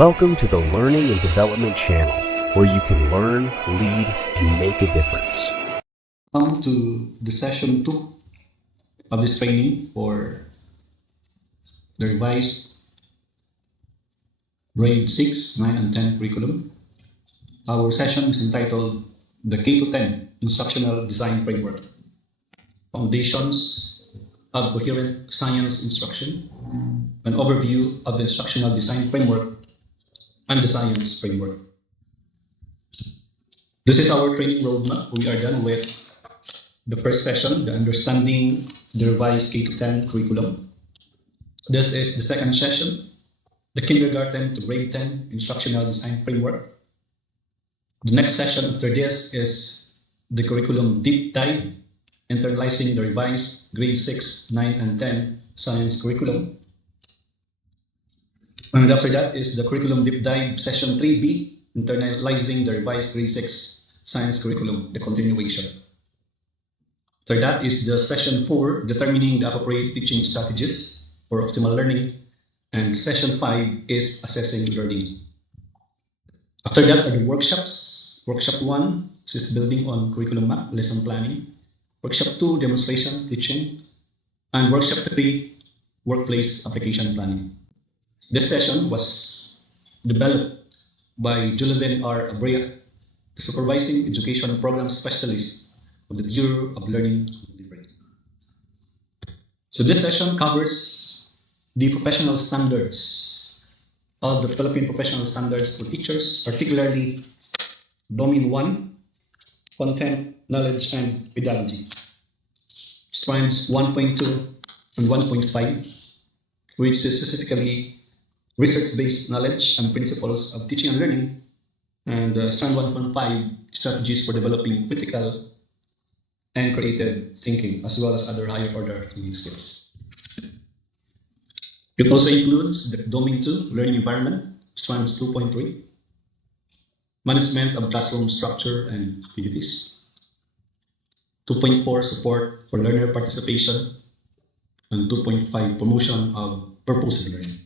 Welcome to the Learning and Development Channel, where you can learn, lead, and make a difference. Welcome to the session 2 of this training for the revised grade 6, 9, and 10 curriculum. Our session is entitled the K-10 Instructional Design Framework, Foundations of Coherent Science Instruction, an overview of the Instructional Design Framework and the Science Framework. This is our training roadmap. We are done with the first session, the Understanding the Revised K-10 Curriculum. This is the second session, the Kindergarten to Grade 10 Instructional Design Framework. The next session after this is the Curriculum Deep Dive, internalizing the revised Grade 6, 9, and 10 Science Curriculum. And after that is the Curriculum Deep Dive Session 3B, internalizing the revised Grade 6 Science Curriculum, the continuation. After that is the Session 4, determining the appropriate teaching strategies for optimal learning. And Session 5 is assessing learning. After that are the workshops. Workshop 1 is building on curriculum map, lesson planning. Workshop 2, demonstration, teaching. And Workshop 3, workplace application planning. This session was developed by Julien R. Abrea, the Supervising Education Program Specialist of the Bureau of Learning Delivery. So this session covers the professional standards of the Philippine Professional Standards for Teachers, particularly Domain 1, Content, Knowledge, and Pedagogy. Strands 1.2 and 1.5, which is specifically research-based knowledge and principles of teaching and learning, and strand 1.5, strategies for developing critical and creative thinking, as well as other higher order thinking skills. It also includes the Domain 2, learning environment, strands 2.3, management of classroom structure and activities, 2.4, support for learner participation, and 2.5, promotion of purposive learning.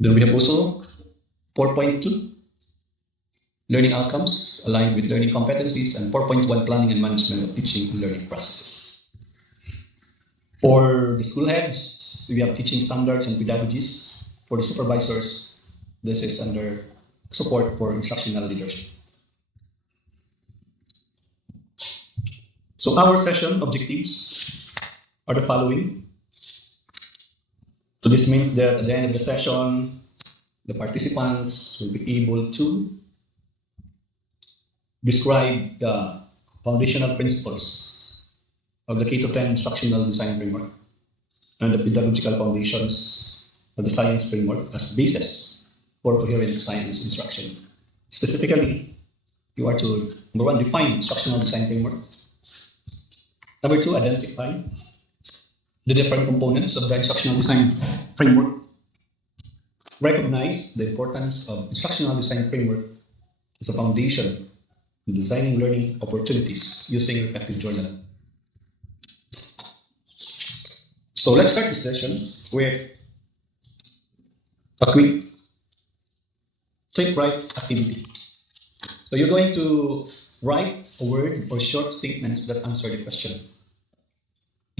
Then we have also 4.2, learning outcomes aligned with learning competencies, and 4.1, planning and management of teaching and learning processes. For the school heads, we have teaching standards and pedagogies. For the supervisors, this is under support for instructional leadership. So our session objectives are the following. So this means that at the end of the session, the participants will be able to describe the foundational principles of the K-10 Instructional Design Framework and the pedagogical foundations of the Science Framework as basis for coherent science instruction. Specifically, you are to, number 1, define instructional design framework. Number 2, identify the different components of the instructional design framework. Recognize the importance of instructional design framework as a foundation in designing learning opportunities using reflective journaling. So let's start this session with a quick think write activity. So you're going to write a word or short statements that answer the question.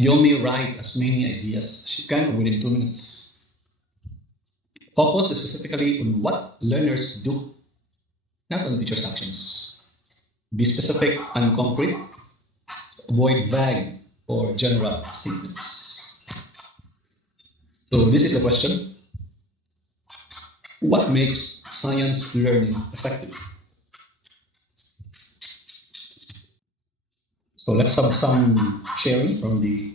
You may write as many ideas as you can within 2 minutes. Focus specifically on what learners do, not on teachers' actions. Be specific and concrete. Avoid vague or general statements. So this is the question. What makes science learning effective? So let's have some sharing from the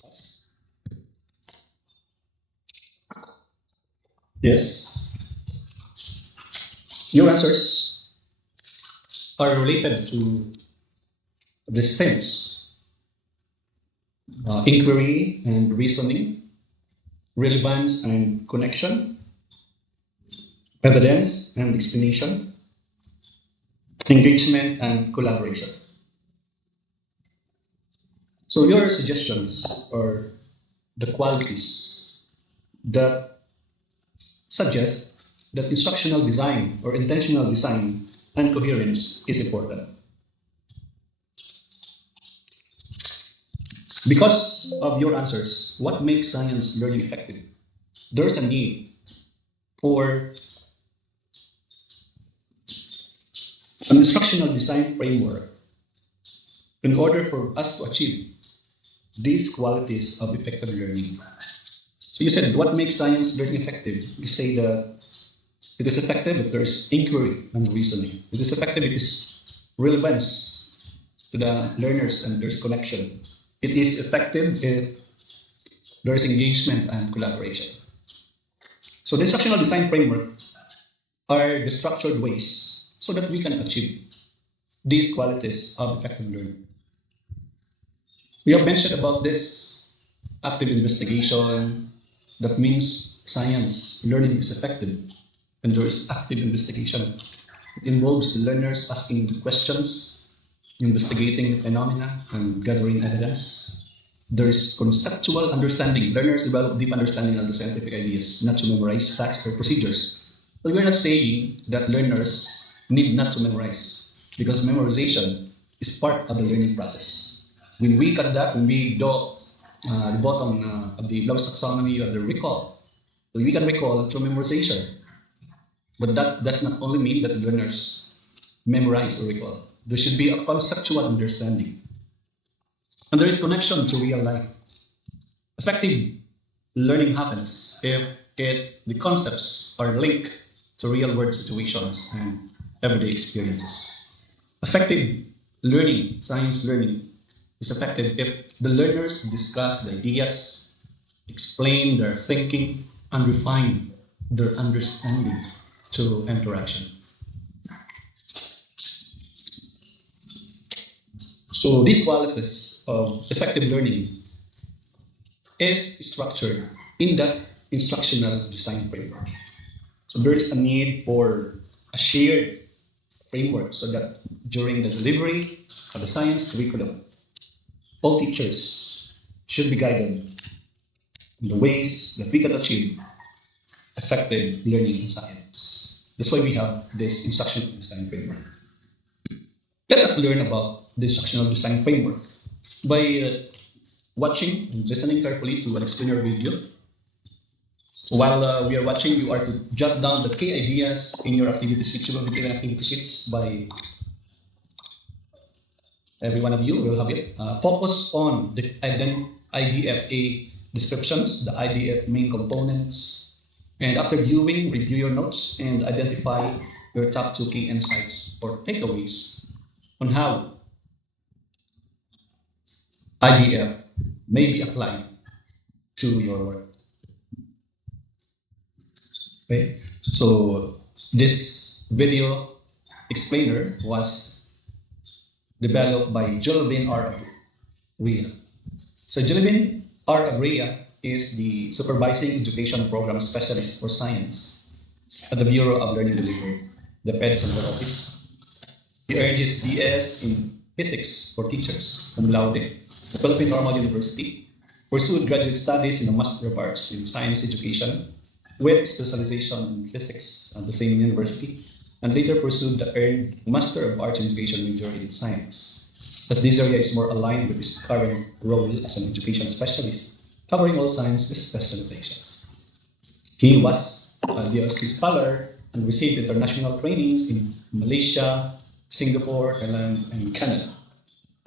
class. Yes. Your answers are related to these themes: inquiry and reasoning, relevance and connection, evidence and explanation, engagement and collaboration. So your suggestions are the qualities that suggests that instructional design or intentional design and coherence is important. Because of your answers, what makes science learning effective? There's a need for an instructional design framework in order for us to achieve these qualities of effective learning. So you said, what makes science learning effective? You say that it is effective if there is inquiry and reasoning. It is effective if it is relevance to the learners and there's connection. It is effective if there is engagement and collaboration. So the instructional design framework are the structured ways so that we can achieve these qualities of effective learning. We have mentioned about this active investigation. That means science learning is effective when there is active investigation. It involves the learners asking the questions, investigating the phenomena, and gathering evidence. There is conceptual understanding. Learners develop deep understanding of the scientific ideas, not to memorize facts or procedures. But we're not saying that learners need not to memorize, because memorization is part of the learning process. When we do the bottom of the Bloom's taxonomy of the recall, we can recall through memorization. But that does not only mean that the learners memorize or recall. There should be a conceptual understanding. And there is connection to real life. Effective learning happens if the concepts are linked to real world situations and everyday experiences. Effective learning, science learning, is effective if the learners discuss the ideas, explain their thinking, and refine their understanding through interaction. So these qualities of effective learning is structured in the instructional design framework. So there is a need for a shared framework so that during the delivery of the science curriculum, all teachers should be guided in the ways that we can achieve effective learning in science. That's why we have this instructional design framework. Let us learn about the instructional design framework by watching and listening carefully to an explainer video. While we are watching, you are to jot down the key ideas in your activity sheets. You will be given activity sheets by every one of you. Will have it. Focus on the IDFA descriptions, the IDF main components, and after viewing, review your notes and identify your top 2 key insights or takeaways on how IDF may be applied to your work. Okay, so this video explainer was developed by Julvin R. Abrea. So Julvin R. Abrea is the Supervising Education Program Specialist for Science at the Bureau of Learning Delivery, the Fed Central Office. He earned his BS in Physics for Teachers, cum laude, at Philippine Normal University, pursued graduate studies in a Master of Arts in Science Education with specialization in physics at the same university, and later pursued the earned Master of Arts in Education major in Science, as this area is more aligned with his current role as an education specialist, covering all science specializations. He was a DOST scholar and received international trainings in Malaysia, Singapore, Thailand, and Canada.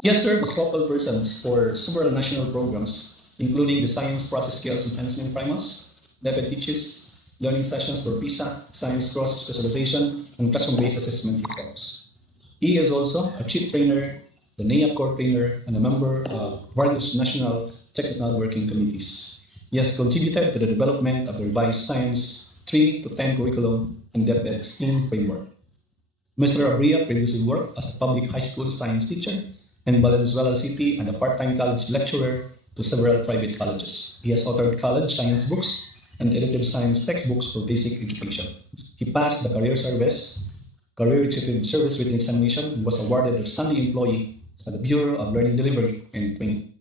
He has served as focal persons for several national programs, including the Science Process Skills Enhancement Primos, David teaches learning sessions for PISA, Science Cross Specialization, and Classroom-Based Assessment reforms. He is also a chief trainer, the NAIAP core trainer, and a member of various national technical working committees. He has contributed to the development of the revised Science 3 to 10 curriculum and DepEd STEAM framework. Mr. Abrea previously worked as a public high school science teacher in Valenzuela City and a part-time college lecturer to several private colleges. He has authored college science books and edited science textbooks for basic education. He passed the Career Executive Service Written Examination and was awarded Outstanding Employee at the Bureau of Learning Delivery in 2020.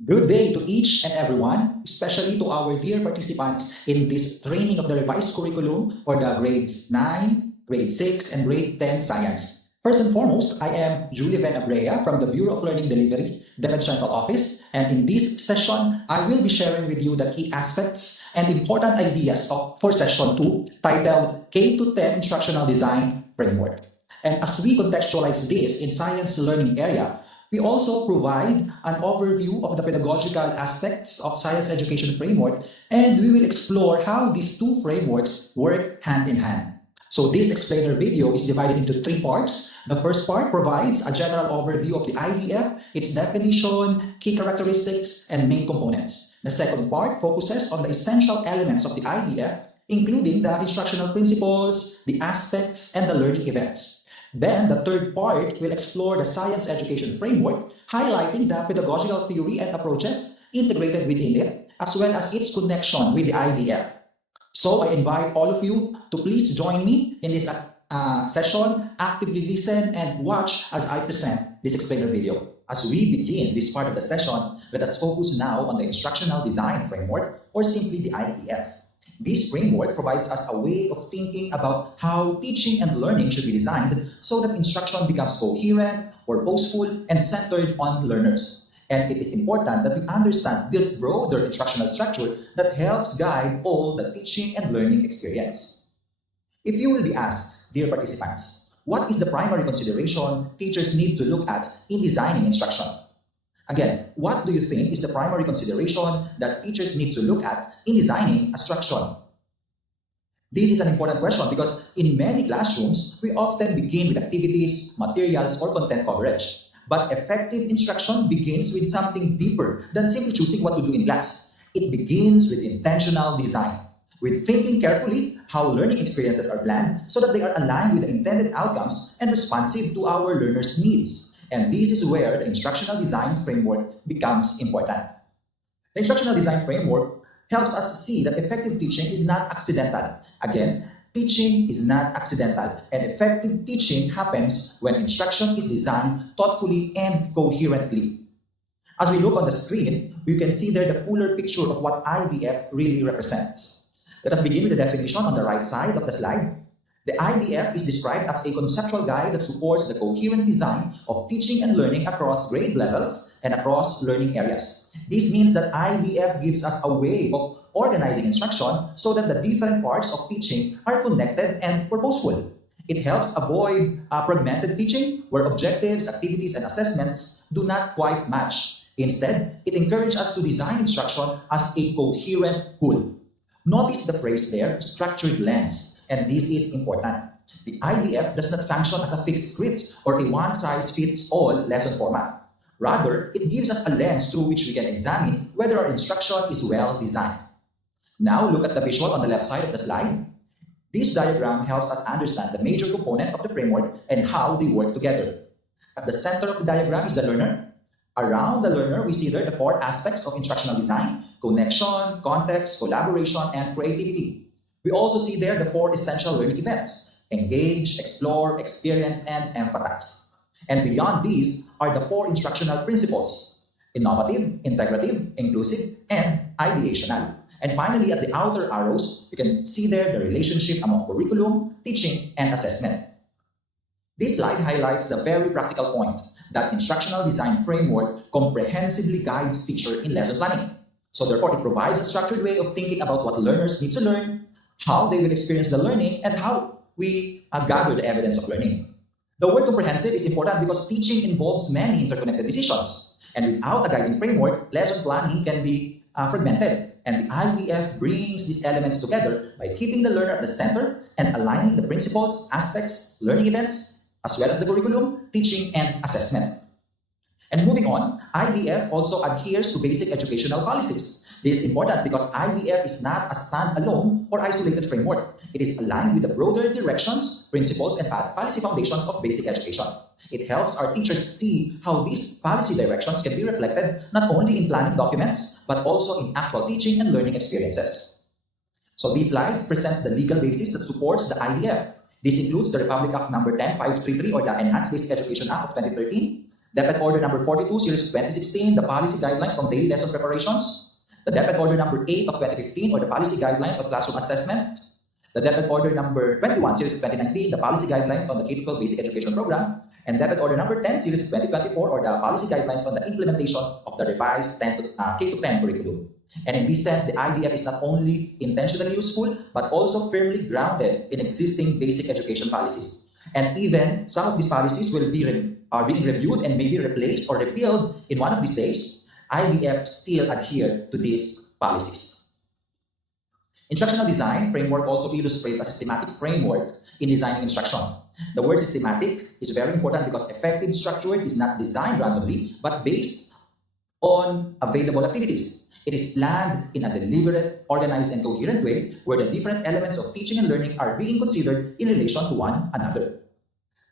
Good day to each and everyone, especially to our dear participants in this training of the revised curriculum for the grades 9, grade 6, and grade 10 science. First and foremost, I am Julie Van Abrea from the Bureau of Learning Delivery, the Central Office, and in this session, I will be sharing with you the key aspects and important ideas for session 2 titled K to 10 Instructional Design Framework. And as we contextualize this in science learning area, we also provide an overview of the pedagogical aspects of science education framework, and we will explore how these two frameworks work hand in hand. So this explainer video is divided into three parts. The first part provides a general overview of the IDF, its definition, key characteristics, and main components. The second part focuses on the essential elements of the IDF, including the instructional principles, the aspects, and the learning events. Then, the third part will explore the science education framework, highlighting the pedagogical theory and approaches integrated within it, as well as its connection with the IDF. So, I invite all of you to please join me in this session, actively listen and watch as I present this explainer video. As we begin this part of the session, let us focus now on the instructional design framework, or simply the IDF. This framework provides us a way of thinking about how teaching and learning should be designed so that instruction becomes coherent, purposeful, and centered on learners. And it is important that we understand this broader instructional structure that helps guide all the teaching and learning experience. If you will be asked, dear participants, what is the primary consideration teachers need to look at in designing instruction? Again, what do you think is the primary consideration that teachers need to look at in designing instruction? This is an important question because in many classrooms, we often begin with activities, materials, or content coverage. But effective instruction begins with something deeper than simply choosing what to do in class. It begins with intentional design, with thinking carefully how learning experiences are planned so that they are aligned with the intended outcomes and responsive to our learners' needs. And this is where the instructional design framework becomes important. The instructional design framework helps us see that effective teaching is not accidental. Again, teaching is not accidental, and effective teaching happens when instruction is designed thoughtfully and coherently. As we look on the screen, we can see there the fuller picture of what IDF really represents. Let us begin with the definition on the right side of the slide. The IDF is described as a conceptual guide that supports the coherent design of teaching and learning across grade levels and across learning areas. This means that IDF gives us a way of organizing instruction so that the different parts of teaching are connected and purposeful. It helps avoid fragmented teaching where objectives, activities, and assessments do not quite match. Instead, it encourages us to design instruction as a coherent whole. Notice the phrase there, structured lens, and this is important. The IDF does not function as a fixed script or a one-size-fits-all lesson format. Rather, it gives us a lens through which we can examine whether our instruction is well designed. Now look at the visual on the left side of the slide. This diagram helps us understand the major component of the framework and how they work together. At the center of the diagram is the learner. Around the learner, we see there the four aspects of instructional design: connection, context, collaboration, and creativity. We also see there the four essential learning events: engage, explore, experience, and empathize. And beyond these are the four instructional principles: innovative, integrative, inclusive, and ideational. And finally, at the outer arrows, you can see there the relationship among curriculum, teaching, and assessment. This slide highlights the very practical point that instructional design framework comprehensively guides teacher in lesson planning. So therefore, it provides a structured way of thinking about what learners need to learn, how they will experience the learning, and how we gather the evidence of learning. The word comprehensive is important because teaching involves many interconnected decisions. And without a guiding framework, lesson planning can be fragmented. And the IDF brings these elements together by keeping the learner at the center and aligning the principles, aspects, learning events, as well as the curriculum, teaching, and assessment. And moving on, IDF also adheres to basic educational policies. This is important because IDF is not a standalone or isolated framework. It is aligned with the broader directions, principles, and policy foundations of basic education. It helps our teachers see how these policy directions can be reflected not only in planning documents, but also in actual teaching and learning experiences. So these slides presents the legal basis that supports the IDF. This includes the Republic Act number 10533 or the Enhanced Basic Education Act of 2013, DepEd Order number 42, Series of 2016, the Policy Guidelines on Daily Lesson Preparations. The DepEd Order number 8 of 2015, or the Policy Guidelines on Classroom Assessment. The DepEd Order number 21, Series of 2019, the Policy Guidelines on the K-12 Basic Education Program. And DepEd Order number 10, Series of 2024, or the Policy Guidelines on the implementation of the revised K-10 curriculum. And in this sense, the IDF is not only intentionally useful, but also firmly grounded in existing basic education policies. And even some of these policies are being reviewed and maybe replaced or repealed in one of these days. IDF still adhere to these policies. Instructional design framework also illustrates a systematic framework in designing instruction. The word systematic is very important because effective structure is not designed randomly, but based on available activities. It is planned in a deliberate, organized, and coherent way where the different elements of teaching and learning are being considered in relation to one another.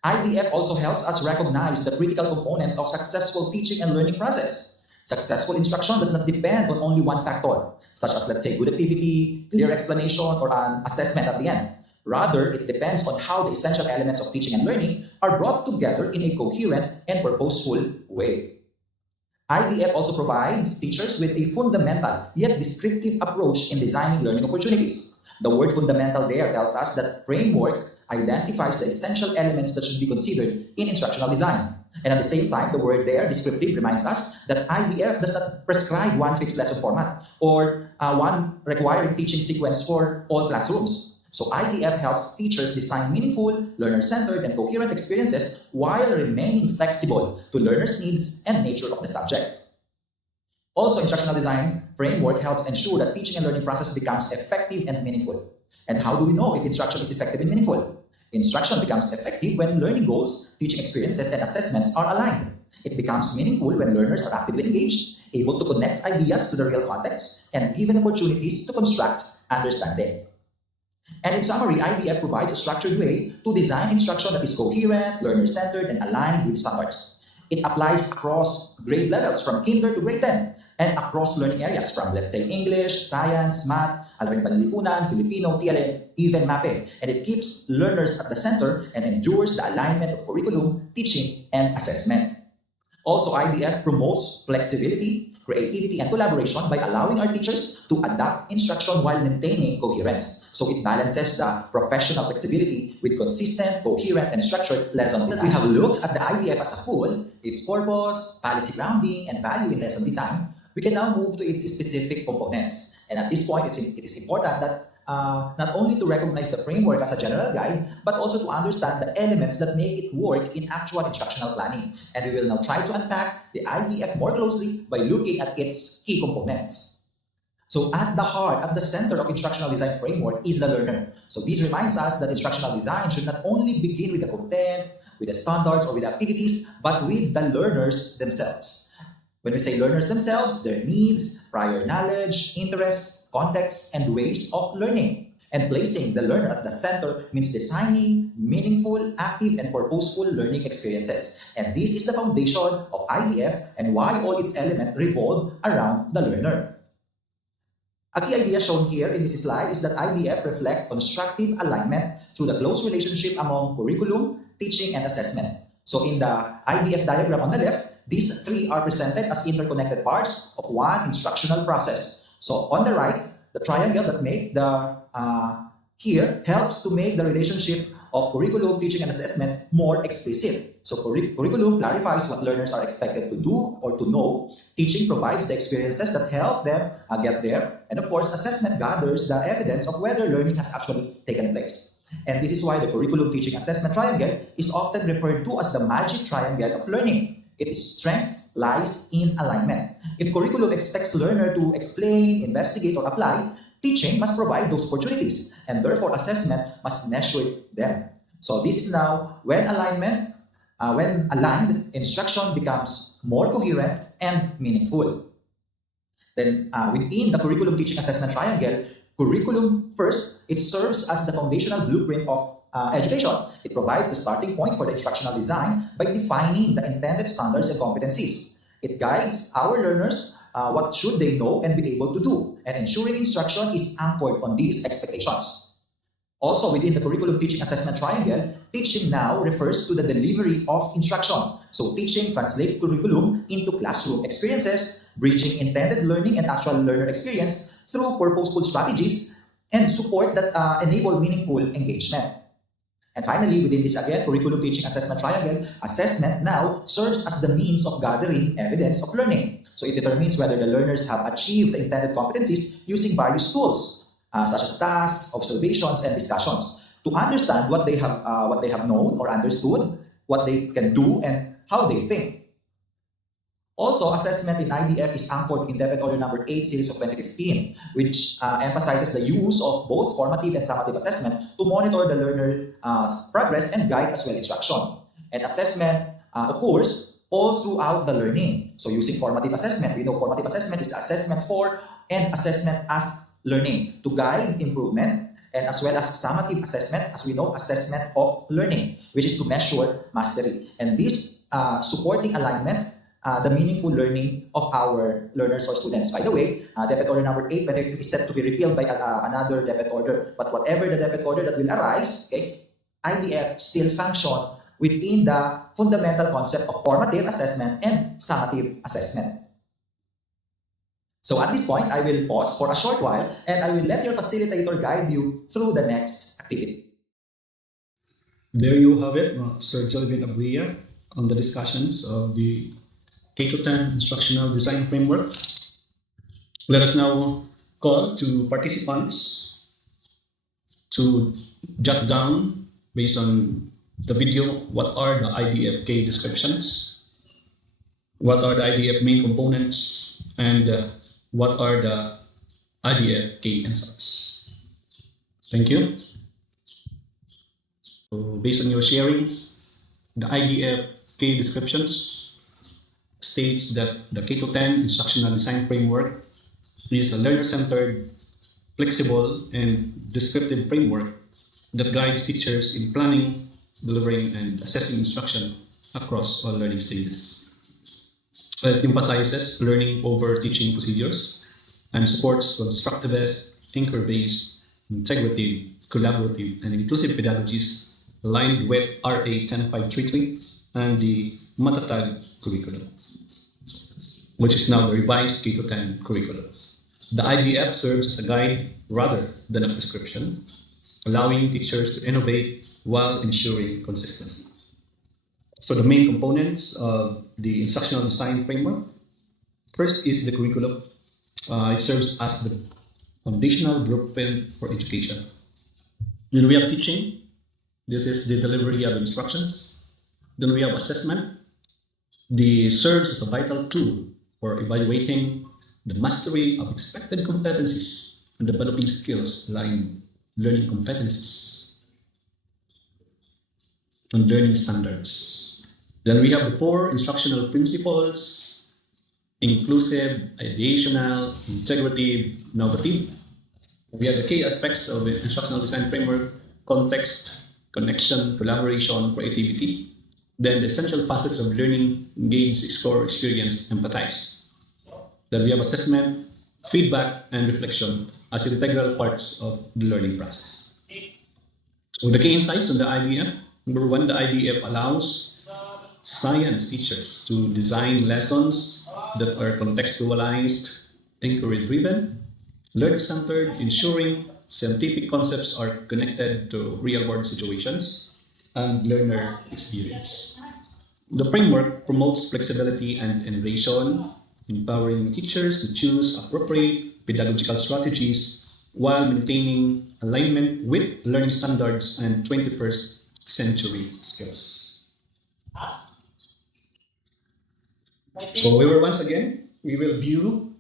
IDF also helps us recognize the critical components of successful teaching and learning process. Successful instruction does not depend on only one factor, such as, let's say, good activity, clear explanation, or an assessment at the end. Rather, it depends on how the essential elements of teaching and learning are brought together in a coherent and purposeful way. IDF also provides teachers with a fundamental yet descriptive approach in designing learning opportunities. The word fundamental there tells us that framework identifies the essential elements that should be considered in instructional design. And at the same time, the word there, descriptive, reminds us that IDF does not prescribe one fixed lesson format or one required teaching sequence for all classrooms. So IDF helps teachers design meaningful, learner-centered, and coherent experiences while remaining flexible to learners' needs and nature of the subject. Also, instructional design framework helps ensure that teaching and learning process becomes effective and meaningful. And how do we know if instruction is effective and meaningful? Instruction becomes effective when learning goals, teaching experiences, and assessments are aligned. It becomes meaningful when learners are actively engaged, able to connect ideas to the real context, and given opportunities to construct understanding. And in summary, IDF provides a structured way to design instruction that is coherent, learner-centered, and aligned with standards. It applies across grade levels from kinder to grade 10 and across learning areas from, let's say, English, science, math, Alvin Panlipunan, Filipino, TLM, even MAPE. And it keeps learners at the center and ensures the alignment of curriculum, teaching, and assessment. Also, IDF promotes flexibility, creativity, and collaboration by allowing our teachers to adapt instruction while maintaining coherence. So it balances the professional flexibility with consistent, coherent, and structured lesson design. We have looked at the IDF as a whole, its purpose, policy grounding, and value in lesson design. We can now move to its specific components. And at this point, it is important that not only to recognize the framework as a general guide, but also to understand the elements that make it work in actual instructional planning. And we will now try to unpack the IDF more closely by looking at its key components. So at the heart, at the center of instructional design framework is the learner. So this reminds us that instructional design should not only begin with the content, with the standards, or with the activities, but with the learners themselves. When we say learners themselves, their needs, prior knowledge, interests, contexts, and ways of learning. And placing the learner at the center means designing meaningful, active, and purposeful learning experiences. And this is the foundation of IDF and why all its elements revolve around the learner. A key idea shown here in this slide is that IDF reflects constructive alignment through the close relationship among curriculum, teaching, and assessment. So in the IDF diagram on the left, these three are presented as interconnected parts of one instructional process. So on the right, the triangle that make the here helps to make the relationship of curriculum, teaching, and assessment more explicit. So curriculum clarifies what learners are expected to do or to know. Teaching provides the experiences that help them get there. And of course, assessment gathers the evidence of whether learning has actually taken place. And this is why the curriculum, teaching, assessment triangle is often referred to as the magic triangle of learning. Its strength lies in alignment. If curriculum expects learner to explain, investigate, or apply, teaching must provide those opportunities, and therefore assessment must measure them. So this is now when aligned, instruction becomes more coherent and meaningful. Then within the curriculum, teaching, assessment triangle, curriculum first, it serves as the foundational blueprint of education. It provides the starting point for the instructional design by defining the intended standards and competencies. It guides our learners what should they know and be able to do, and ensuring instruction is anchored on these expectations. Also, within the curriculum teaching assessment triangle, teaching now refers to the delivery of instruction. So teaching translates curriculum into classroom experiences, bridging intended learning and actual learner experience through purposeful strategies and support that enable meaningful engagement. And finally, within this again, curriculum teaching assessment triangle, assessment now serves as the means of gathering evidence of learning. So it determines whether the learners have achieved the intended competencies using various tools, such as tasks, observations, and discussions, to understand what they have known or understood, what they can do, and how they think. Also, assessment in IDF is anchored in Debit Order Number 8 Series of 2015, which emphasizes the use of both formative and summative assessment to monitor the learner's progress and guide as well instruction. And assessment occurs all throughout the learning. So using formative assessment, we know formative assessment is the assessment for and assessment as learning to guide improvement, and as well as summative assessment, as we know, assessment of learning, which is to measure mastery. And this supporting alignment the meaningful learning of our learners or students. By the way, debit order number 8 is set to be repealed by another debit order. But whatever the debit order that will arise, okay, IDF still function within the fundamental concept of formative assessment and summative assessment. So at this point, I will pause for a short while and I will let your facilitator guide you through the next activity. There you have it, Sir Jolvin Abria, on the discussions of the K-10 Instructional Design Framework. Let us now call to participants to jot down, based on the video, what are the IDF-K descriptions, what are the IDF main components, and what are the IDF-K insights. Thank you. So based on your sharings, the IDF-K descriptions states that the K-10 Instructional Design Framework is a learner-centered, flexible, and descriptive framework that guides teachers in planning, delivering, and assessing instruction across all learning stages. It emphasizes learning over teaching procedures and supports constructivist, anchor-based, integrative, collaborative, and inclusive pedagogies aligned with RA 10533 and the Matatag curriculum, which is now the revised K-10 curriculum. The IDF serves as a guide rather than a prescription, allowing teachers to innovate while ensuring consistency. So the main components of the instructional design framework. First is the curriculum. It serves as the foundational blueprint for education. Then we have teaching. This is the delivery of instructions. Then we have assessment. This serves as a vital tool for evaluating the mastery of expected competencies and developing skills aligned learning competencies and learning standards. Then we have the 4 instructional principles: inclusive, ideational, integrative, innovative. We have the key aspects of the instructional design framework: context, connection, collaboration, creativity. Then the essential facets of learning: engage, explore, experience, empathize. Then we have assessment, feedback, and reflection as integral parts of the learning process. So the key insights on the IDF. Number 1, the IDF allows science teachers to design lessons that are contextualized, inquiry-driven, learner-centered, ensuring scientific concepts are connected to real-world situations and learner experience. The framework promotes flexibility and innovation, empowering teachers to choose appropriate pedagogical strategies while maintaining alignment with learning standards and 21st century skills. So we will view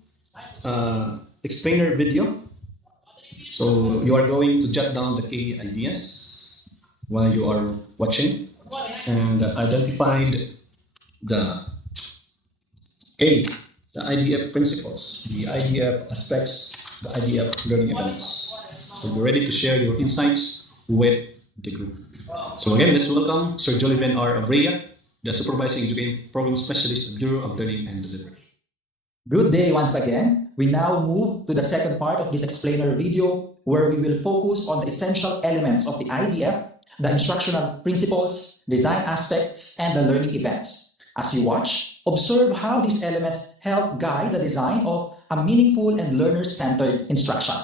explainer video. So you are going to jot down the key ideas while you are watching and identify the IDF principles, the IDF aspects, the IDF learning events. So be ready to share your insights with the group. So again, let's welcome Sir Jolvin R. Abrea, the Supervising Education Program Specialist at Bureau of Learning and Delivery. Good day once again. we now move to the second part of this explainer video where we will focus on the essential elements of the IDF, the instructional principles, design aspects, and the learning events. As you watch, observe how these elements help guide the design of a meaningful and learner-centered instruction.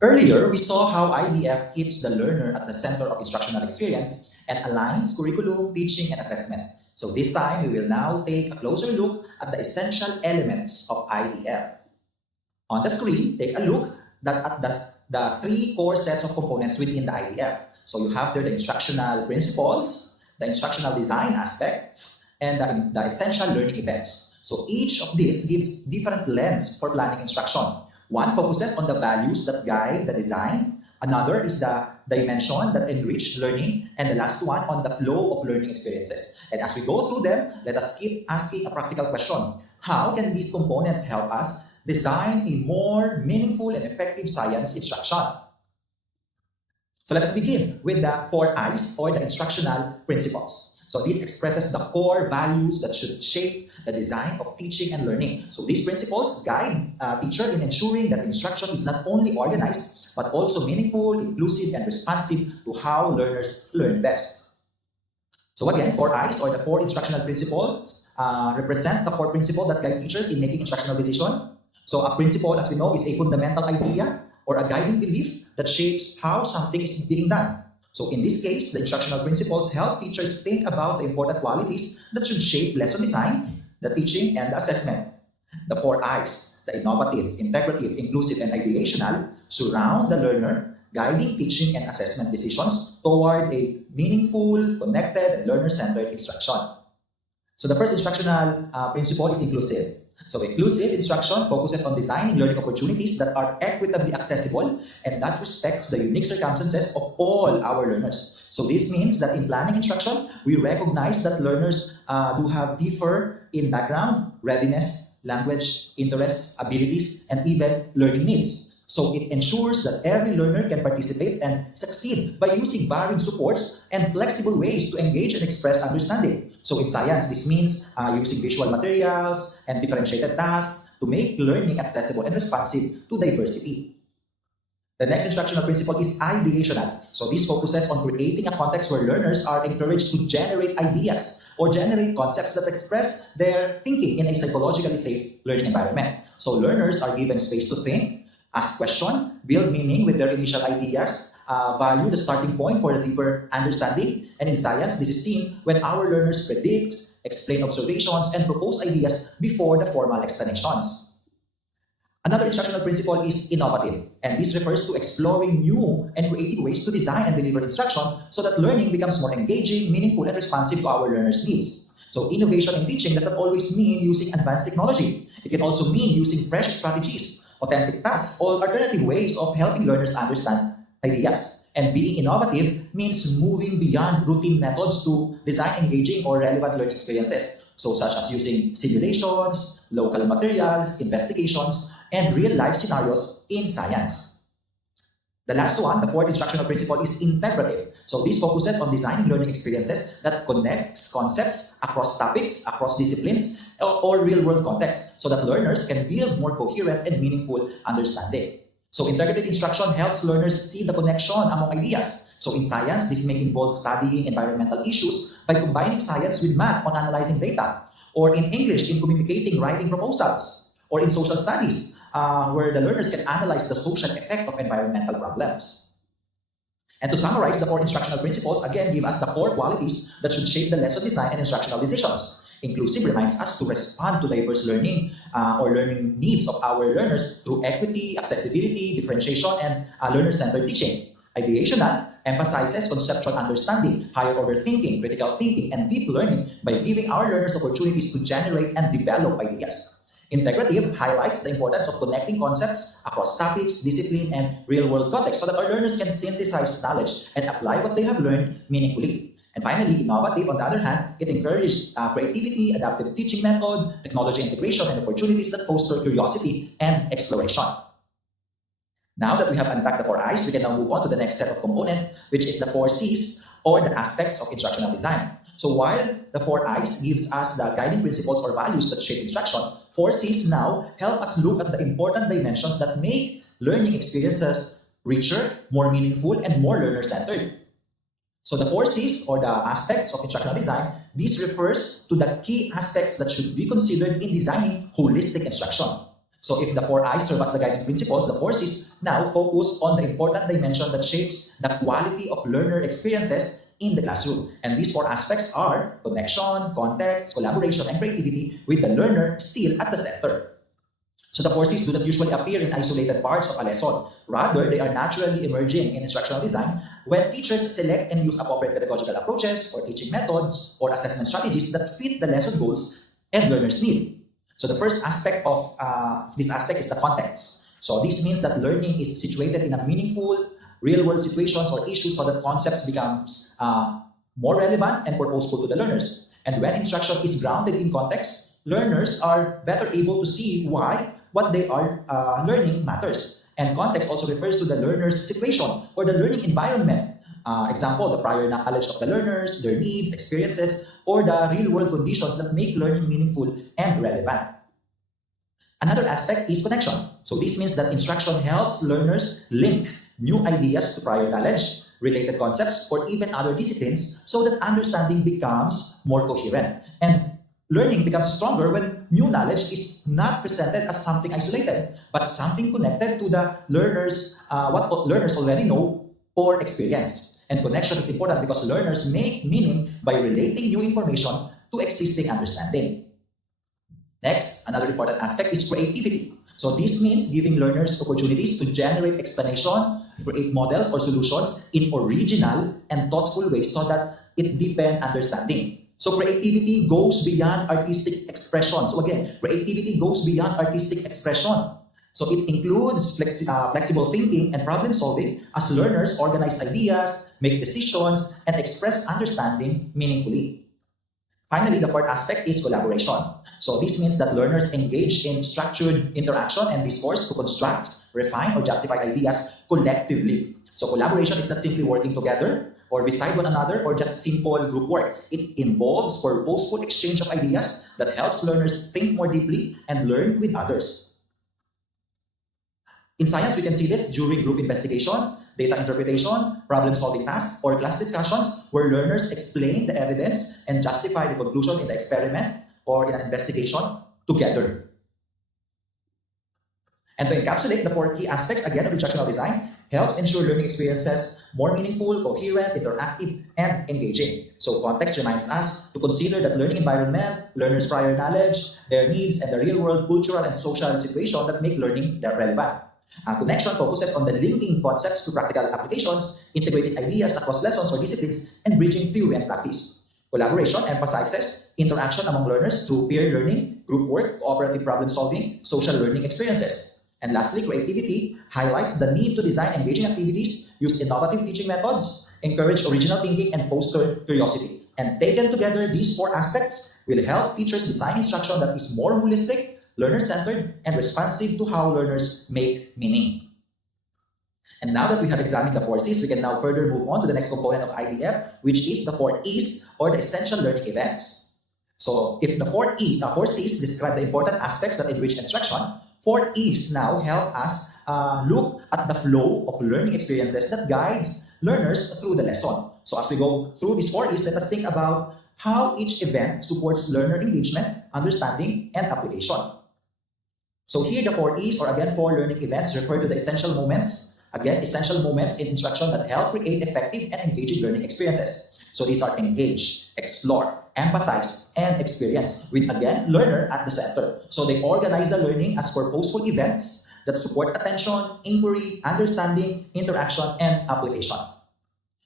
Earlier, we saw how IDF keeps the learner at the center of instructional experience and aligns curriculum, teaching, and assessment. So this time, we will now take a closer look at the essential elements of IDF. On the screen, take a look at the three core sets of components within the IDF. So you have there the instructional principles, the instructional design aspects, and the essential learning events. So each of these gives different lens for planning instruction. One focuses on the values that guide the design. Another is the dimension that enrich learning. And the last one on the flow of learning experiences. And as we go through them, let us keep asking a practical question. How can these components help us design a more meaningful and effective science instruction? So let us begin with the 4 I's or the instructional principles. So this expresses the core values that should shape the design of teaching and learning. So these principles guide a teacher in ensuring that instruction is not only organized, but also meaningful, inclusive, and responsive to how learners learn best. So again, 4 I's or the 4 instructional principles represent the core principle that guide teachers in making instructional decisions. So a principle, as we know, is a fundamental idea or a guiding belief that shapes how something is being done. So in this case, the instructional principles help teachers think about the important qualities that should shape lesson design, the teaching, and the assessment. The 4 I's, the innovative, integrative, inclusive, and ideational, surround the learner, guiding teaching and assessment decisions toward a meaningful, connected, and learner-centered instruction. So the first instructional principle is inclusive. So inclusive instruction focuses on designing learning opportunities that are equitably accessible and that respects the unique circumstances of all our learners. So this means that in planning instruction, we recognize that learners do have differ in background, readiness, language, interests, abilities, and even learning needs. So it ensures that every learner can participate and succeed by using varied supports and flexible ways to engage and express understanding. So in science, this means using visual materials and differentiated tasks to make learning accessible and responsive to diversity. The next instructional principle is ideational. So this focuses on creating a context where learners are encouraged to generate ideas or generate concepts that express their thinking in a psychologically safe learning environment. So learners are given space to think, ask questions, build meaning with their initial ideas, value the starting point for a deeper understanding. And in science, this is seen when our learners predict, explain observations, and propose ideas before the formal explanations. Another instructional principle is innovative, and this refers to exploring new and creative ways to design and deliver instruction so that learning becomes more engaging, meaningful, and responsive to our learners' needs. So innovation in teaching doesn't always mean using advanced technology. It can also mean using fresh strategies, authentic tasks, or alternative ways of helping learners understand ideas. And being innovative means moving beyond routine methods to design engaging or relevant learning experiences, so such as using simulations, local materials, investigations, and real-life scenarios in science. The last one, the 4th instructional principle, is integrative. So this focuses on designing learning experiences that connects concepts across topics, across disciplines, or real-world contexts so that learners can build more coherent and meaningful understanding. So integrated instruction helps learners see the connection among ideas. So in science, this may involve studying environmental issues by combining science with math on analyzing data, or in English in communicating writing proposals, or in social studies where the learners can analyze the social effect of environmental problems. And to summarize, the 4 instructional principles again give us the core qualities that should shape the lesson design and instructional decisions. Inclusive reminds us to respond to diverse learning or learning needs of our learners through equity, accessibility, differentiation, and learner-centered teaching. Ideational emphasizes conceptual understanding, higher order thinking, critical thinking, and deep learning by giving our learners opportunities to generate and develop ideas. Integrative highlights the importance of connecting concepts across topics, discipline, and real-world context so that our learners can synthesize knowledge and apply what they have learned meaningfully. And finally, innovative, on the other hand, it encourages creativity, adaptive teaching method, technology integration, and opportunities that foster curiosity and exploration. Now that we have unpacked the 4 I's, we can now move on to the next set of components, which is the 4 C's, or the aspects of instructional design. So while the 4 I's gives us the guiding principles or values that shape instruction, 4 C's now help us look at the important dimensions that make learning experiences richer, more meaningful, and more learner-centered. So the 4 C's, or the aspects of instructional design, this refers to the key aspects that should be considered in designing holistic instruction. So if the 4 I's serve as the guiding principles, the 4 C's now focus on the important dimension that shapes the quality of learner experiences in the classroom. And these 4 aspects are connection, context, collaboration, and creativity, with the learner still at the center. So the 4 C's do not usually appear in isolated parts of a lesson. Rather, they are naturally emerging in instructional design when teachers select and use appropriate pedagogical approaches or teaching methods or assessment strategies that fit the lesson goals and learners' need. So the first aspect of this aspect is the context. So this means that learning is situated in a meaningful, real-world situations or issues so that concepts becomes more relevant and purposeful to the learners. And when instruction is grounded in context, learners are better able to see why what they are learning matters. And context also refers to the learner's situation or the learning environment. Example, the prior knowledge of the learners, their needs, experiences, or the real-world conditions that make learning meaningful and relevant. Another aspect is connection. So this means that instruction helps learners link new ideas to prior knowledge, related concepts, or even other disciplines so that understanding becomes more coherent. And learning becomes stronger when new knowledge is not presented as something isolated, but something connected to the learners, what learners already know or experienced. And connection is important because learners make meaning by relating new information to existing understanding. Next, another important aspect is creativity. So this means giving learners opportunities to generate explanation, create models or solutions in original and thoughtful ways so that it deepens understanding. So creativity goes beyond artistic expression. So again, creativity goes beyond artistic expression. So it includes flexible thinking and problem solving as learners organize ideas, make decisions, and express understanding meaningfully. Finally, the fourth aspect is collaboration. So this means that learners engage in structured interaction and discourse to construct, refine, or justify ideas collectively. So collaboration is not simply working together or beside one another or just simple group work. It involves purposeful exchange of ideas that helps learners think more deeply and learn with others. In science, we can see this during group investigation, data interpretation, problem-solving tasks, or class discussions where learners explain the evidence and justify the conclusion in the experiment or in an investigation together. And to encapsulate the 4 key aspects, again, of instructional design, helps ensure learning experiences more meaningful, coherent, interactive, and engaging. So context reminds us to consider that learning environment, learners' prior knowledge, their needs, and the real-world cultural and social situation that make learning relevant. Connection focuses on the linking concepts to practical applications, integrating ideas across lessons or disciplines, and bridging theory and practice. Collaboration emphasizes interaction among learners through peer learning, group work, cooperative problem solving, social learning experiences. And lastly, creativity highlights the need to design engaging activities, use innovative teaching methods, encourage original thinking, and foster curiosity. And taken together, these 4 aspects will help teachers design instruction that is more holistic, learner-centered, and responsive to how learners make meaning. And now that we have examined the 4 C's, we can now further move on to the next component of IDF, which is the 4 E's, or the essential learning events. So if the 4 C's describe the important aspects that enrich instruction, 4 E's now help us look at the flow of learning experiences that guides learners through the lesson. So as we go through these 4 E's, let us think about how each event supports learner engagement, understanding, and application. So here the 4 E's, or again 4 learning events, refer to the essential moments, again essential moments in instruction that help create effective and engaging learning experiences. So these are engage, explore, empathize, and experience, with again learner at the center. So they organize the learning as purposeful events that support attention, inquiry, understanding, interaction, and application.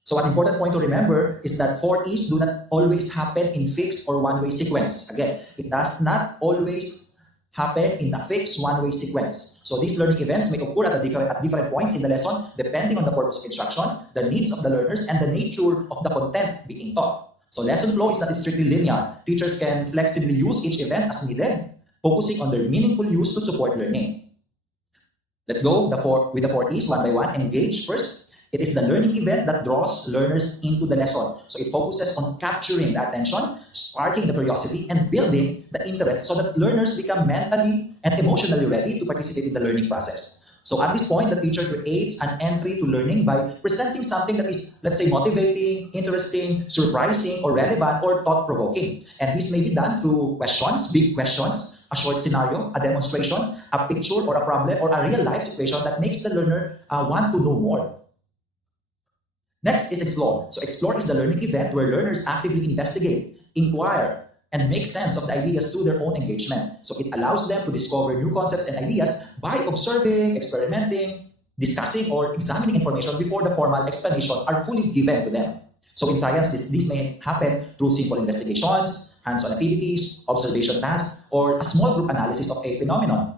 So an important point to remember is that 4 E's do not always happen in fixed or one-way sequence. Again, it does not always happen in a fixed one-way sequence. So these learning events may occur at different points in the lesson depending on the purpose of instruction, the needs of the learners, and the nature of the content being taught. So lesson flow is not strictly linear. Teachers can flexibly use each event as needed, focusing on their meaningful use to support learning. Let's go with the 4 E's one by one. Engage first. It is the learning event that draws learners into the lesson. So it focuses on capturing the attention, sparking the curiosity and building the interest so that learners become mentally and emotionally ready to participate in the learning process. So at this point, the teacher creates an entry to learning by presenting something that is, let's say, motivating, interesting, surprising, or relevant, or thought-provoking. And this may be done through questions, big questions, a short scenario, a demonstration, a picture, or a problem, or a real-life situation that makes the learner want to know more. Next is explore. So explore is the learning event where learners actively investigate, inquire, and make sense of the ideas through their own engagement. So it allows them to discover new concepts and ideas by observing, experimenting, discussing, or examining information before the formal explanation are fully given to them. So in science, this may happen through simple investigations, hands-on activities, observation tasks, or a small group analysis of a phenomenon.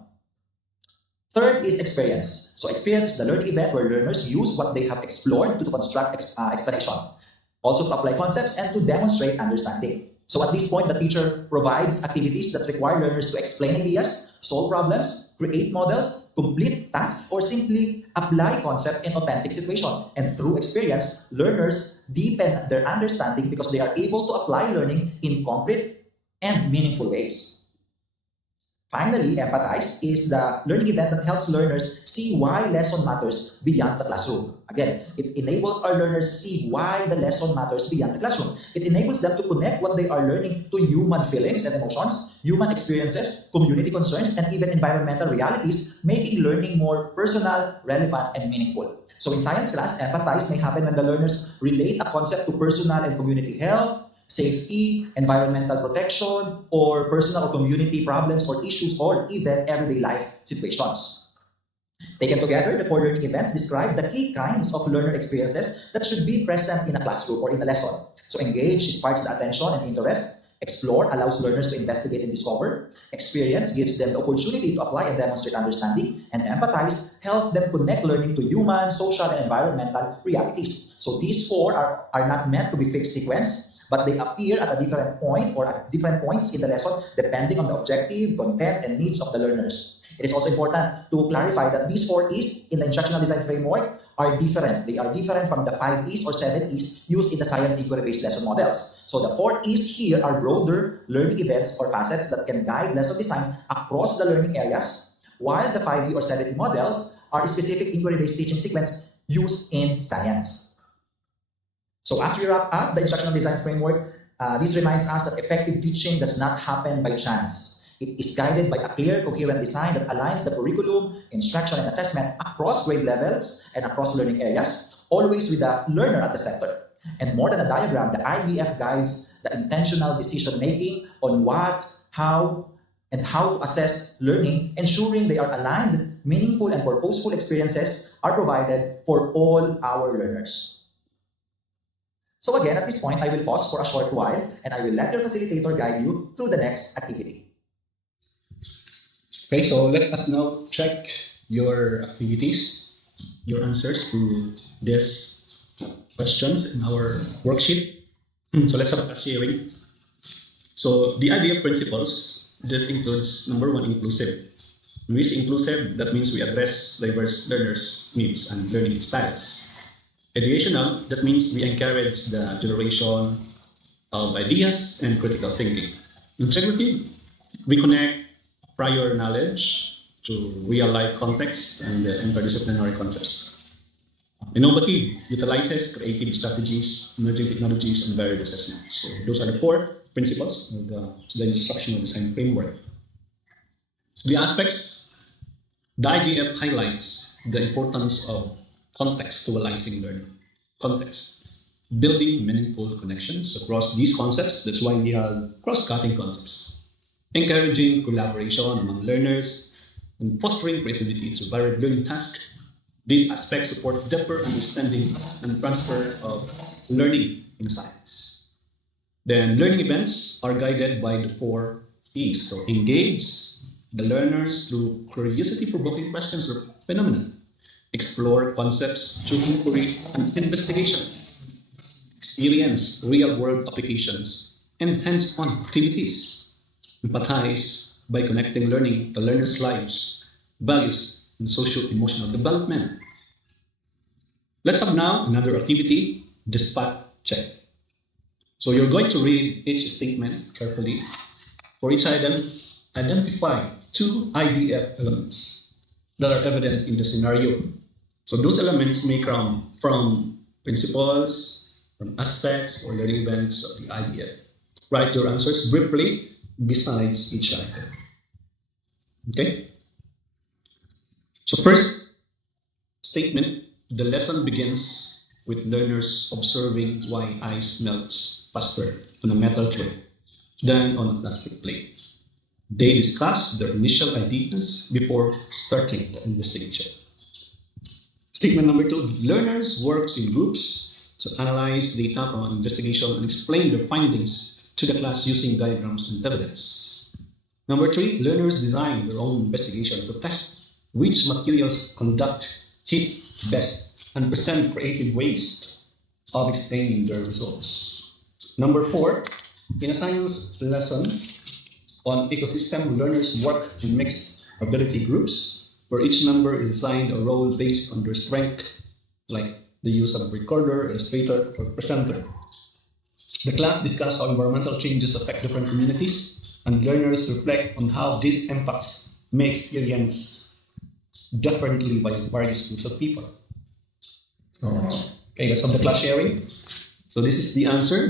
Third is experience. So experience is the learning event where learners use what they have explored to construct explanation, also to apply concepts and to demonstrate understanding. So at this point, the teacher provides activities that require learners to explain ideas, solve problems, create models, complete tasks, or simply apply concepts in authentic situations. And through experience, learners deepen their understanding because they are able to apply learning in concrete and meaningful ways. Finally, empathize is the learning event that helps learners see why lesson matters beyond the classroom. Again, it enables our learners see why the lesson matters beyond the classroom. It enables them to connect what they are learning to human feelings and emotions, human experiences, community concerns, and even environmental realities, making learning more personal, relevant, and meaningful. So in science class, empathize may happen when the learners relate a concept to personal and community health, safety, environmental protection, or personal or community problems or issues, or even everyday life situations. Taken together, the four learning events describe the key kinds of learner experiences that should be present in a classroom or in a lesson. So engage sparks the attention and interest. Explore allows learners to investigate and discover. Experience gives them the opportunity to apply and demonstrate understanding. And empathize helps them connect learning to human, social, and environmental realities. So these four are not meant to be fixed sequence, but they appear at a different point or at different points in the lesson depending on the objective, content, and needs of the learners. It is also important to clarify that these 4 E's in the instructional design framework are different. They are different from the 5 E's or 7 E's used in the science inquiry-based lesson models. So the 4 E's here are broader learning events or facets that can guide lesson design across the learning areas, while the 5E or 7E models are specific inquiry-based teaching sequence used in science. So as we wrap up the instructional design framework, this reminds us that effective teaching does not happen by chance. It is guided by a clear, coherent design that aligns the curriculum, instruction, and assessment across grade levels and across learning areas, always with the learner at the center. And more than a diagram, the IDF guides the intentional decision-making on what, how, and how to assess learning, ensuring they are aligned, meaningful, and purposeful experiences are provided for all our learners. So again, at this point, I will pause for a short while and I will let your facilitator guide you through the next activity. Okay, so let us now check your activities, your answers to these questions in our worksheet. So let's have a sharing. So the idea of principles, this includes number 1, inclusive. When we say inclusive, that means we address diverse learners' needs and learning styles. Educational, that means we encourage the generation of ideas and critical thinking. Integrative, we connect prior knowledge to real-life context and interdisciplinary concepts. Innovative utilizes creative strategies, emerging technologies, and varied assessments. So those are the 4 principles of the instructional design framework. The aspects, the IDF highlights the importance of contextualizing learning. Context. Building meaningful connections across these concepts. That's why we have cross-cutting concepts. Encouraging collaboration among learners and fostering creativity to varied learning tasks. These aspects support deeper understanding and transfer of learning in science. Then learning events are guided by the 4 E's. So engage the learners through curiosity-provoking questions or phenomena. Explore concepts through inquiry and investigation. Experience real-world applications and hands-on activities. Empathize by connecting learning to learners' lives, values, and social-emotional development. Let's have now another activity, the spot check. So you're going to read each statement carefully. For each item, identify two IDF elements that are evident in the scenario. So those elements may come from principles, from aspects or learning events of the IDF. Write your answers briefly besides each item. Okay? So first statement, the lesson begins with learners observing why ice melts faster on a metal tray than on a plastic plate. They discuss their initial ideas before starting the investigation. Statement number 2, learners work in groups to analyze data from an investigation and explain their findings to the class using diagrams and evidence. Number 3, learners design their own investigation to test which materials conduct heat best and present creative ways of explaining their results. Number 4, in a science lesson on ecosystem, learners work in mixed ability groups where each member is assigned a role based on their strength, like the use of recorder, illustrator, or presenter. The class discusses how environmental changes affect different communities, and learners reflect on how these impacts may experience differently by various groups of people. Okay, let's have the class sharing. So this is the answer.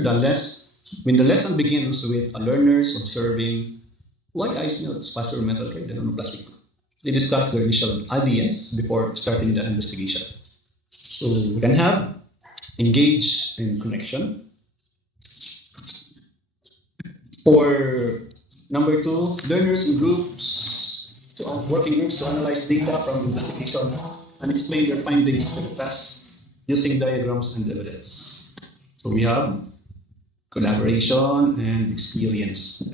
When the lesson begins with a learners observing why ice melts faster on metal tray than on a plastic. They discuss their initial ideas before starting the investigation. So we can have engage in connection. For number 2, learners in groups, working groups to analyze data from investigation and explain their findings to the class using diagrams and evidence. So we have collaboration and experience.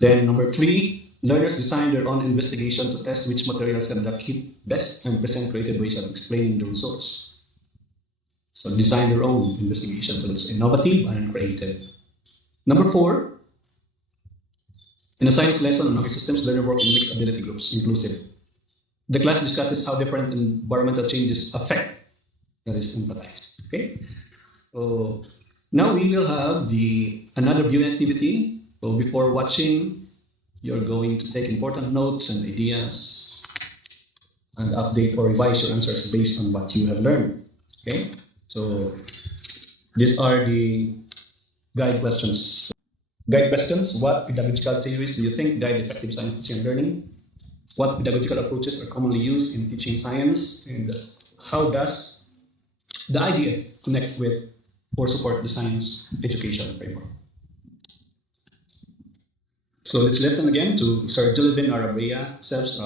Then number 3, learners design their own investigation to test which materials conduct heat best and present creative ways of explaining the results. So design their own investigation, so it's innovative and creative. Number 4, in a science lesson on ecosystems, learners work in mixed ability groups, inclusive. The class discusses how different environmental changes affect that is empathized. Okay, so now we will have another viewing activity. So before watching, you're going to take important notes and ideas and update or revise your answers based on what you have learned. Okay, so these are the guide questions. Guide questions: what pedagogical theories do you think guide effective science teaching and learning? What pedagogical approaches are commonly used in teaching science? And how does the idea connect with or support the science education framework? So let's listen again to Sir Julivin Arabia, SEPS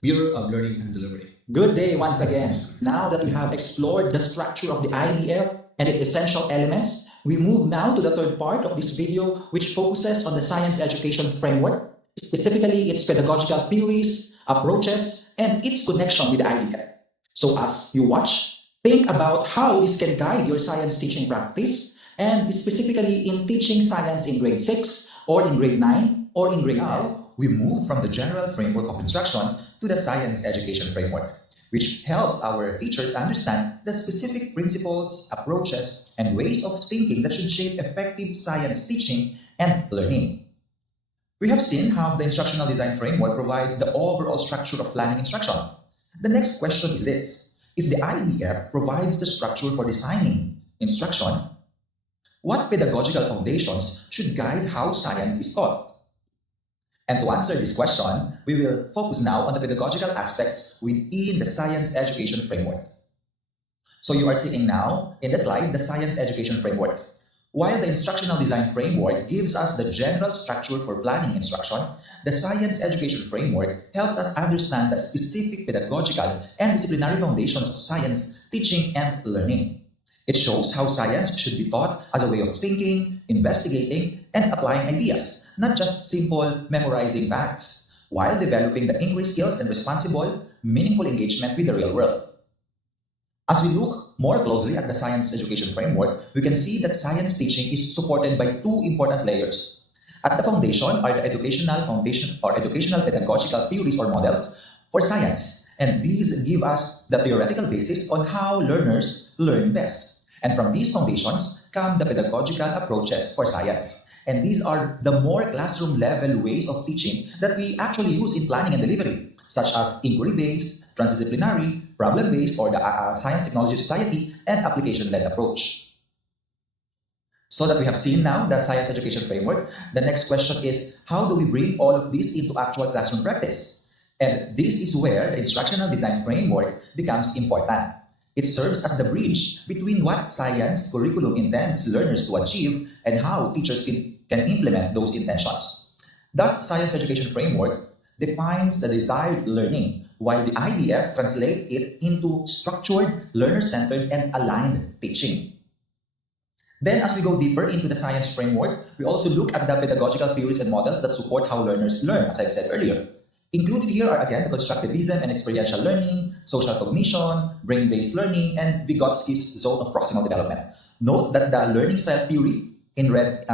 Bureau of Learning and Delivery. Good day once again. Now that we have explored the structure of the IDF and its essential elements, we move now to the third part of this video, which focuses on the science education framework, specifically its pedagogical theories, approaches, and its connection with the IDF. So as you watch, think about how this can guide your science teaching practice, and specifically in teaching science in grade 6, or in grade 9, or in grade 10. We move from the general framework of instruction to the science education framework, which helps our teachers understand the specific principles, approaches, and ways of thinking that should shape effective science teaching and learning. We have seen how the instructional design framework provides the overall structure of planning instruction. The next question is this: if the IDF provides the structure for designing instruction, what pedagogical foundations should guide how science is taught? And to answer this question, we will focus now on the pedagogical aspects within the science education framework. So you are seeing now in the slide the science education framework. While the instructional design framework gives us the general structure for planning instruction, the science education framework helps us understand the specific pedagogical and disciplinary foundations of science teaching and learning. It shows how science should be taught as a way of thinking, investigating, and applying ideas, not just simple memorizing facts, while developing the inquiry skills and responsible, meaningful engagement with the real world. As we look more closely at the science education framework, we can see that science teaching is supported by two important layers. At the foundation are the educational foundation or educational pedagogical theories or models for science, and these give us the theoretical basis on how learners learn best. And from these foundations come the pedagogical approaches for science. And these are the more classroom level ways of teaching that we actually use in planning and delivery, such as inquiry-based, transdisciplinary, problem-based, or the science technology society, and application-led approach. So that we have seen now the science education framework, the next question is, how do we bring all of this into actual classroom practice? And this is where the instructional design framework becomes important. It serves as the bridge between what science curriculum intends learners to achieve and how teachers can implement those intentions. Thus, science education framework defines the desired learning, while the IDF translates it into structured, learner-centered, and aligned teaching. Then, as we go deeper into the science framework, we also look at the pedagogical theories and models that support how learners learn, as I've said earlier. Included here are again the constructivism and experiential learning, social cognition, brain-based learning, and Vygotsky's zone of proximal development. Note that the learning style theory in red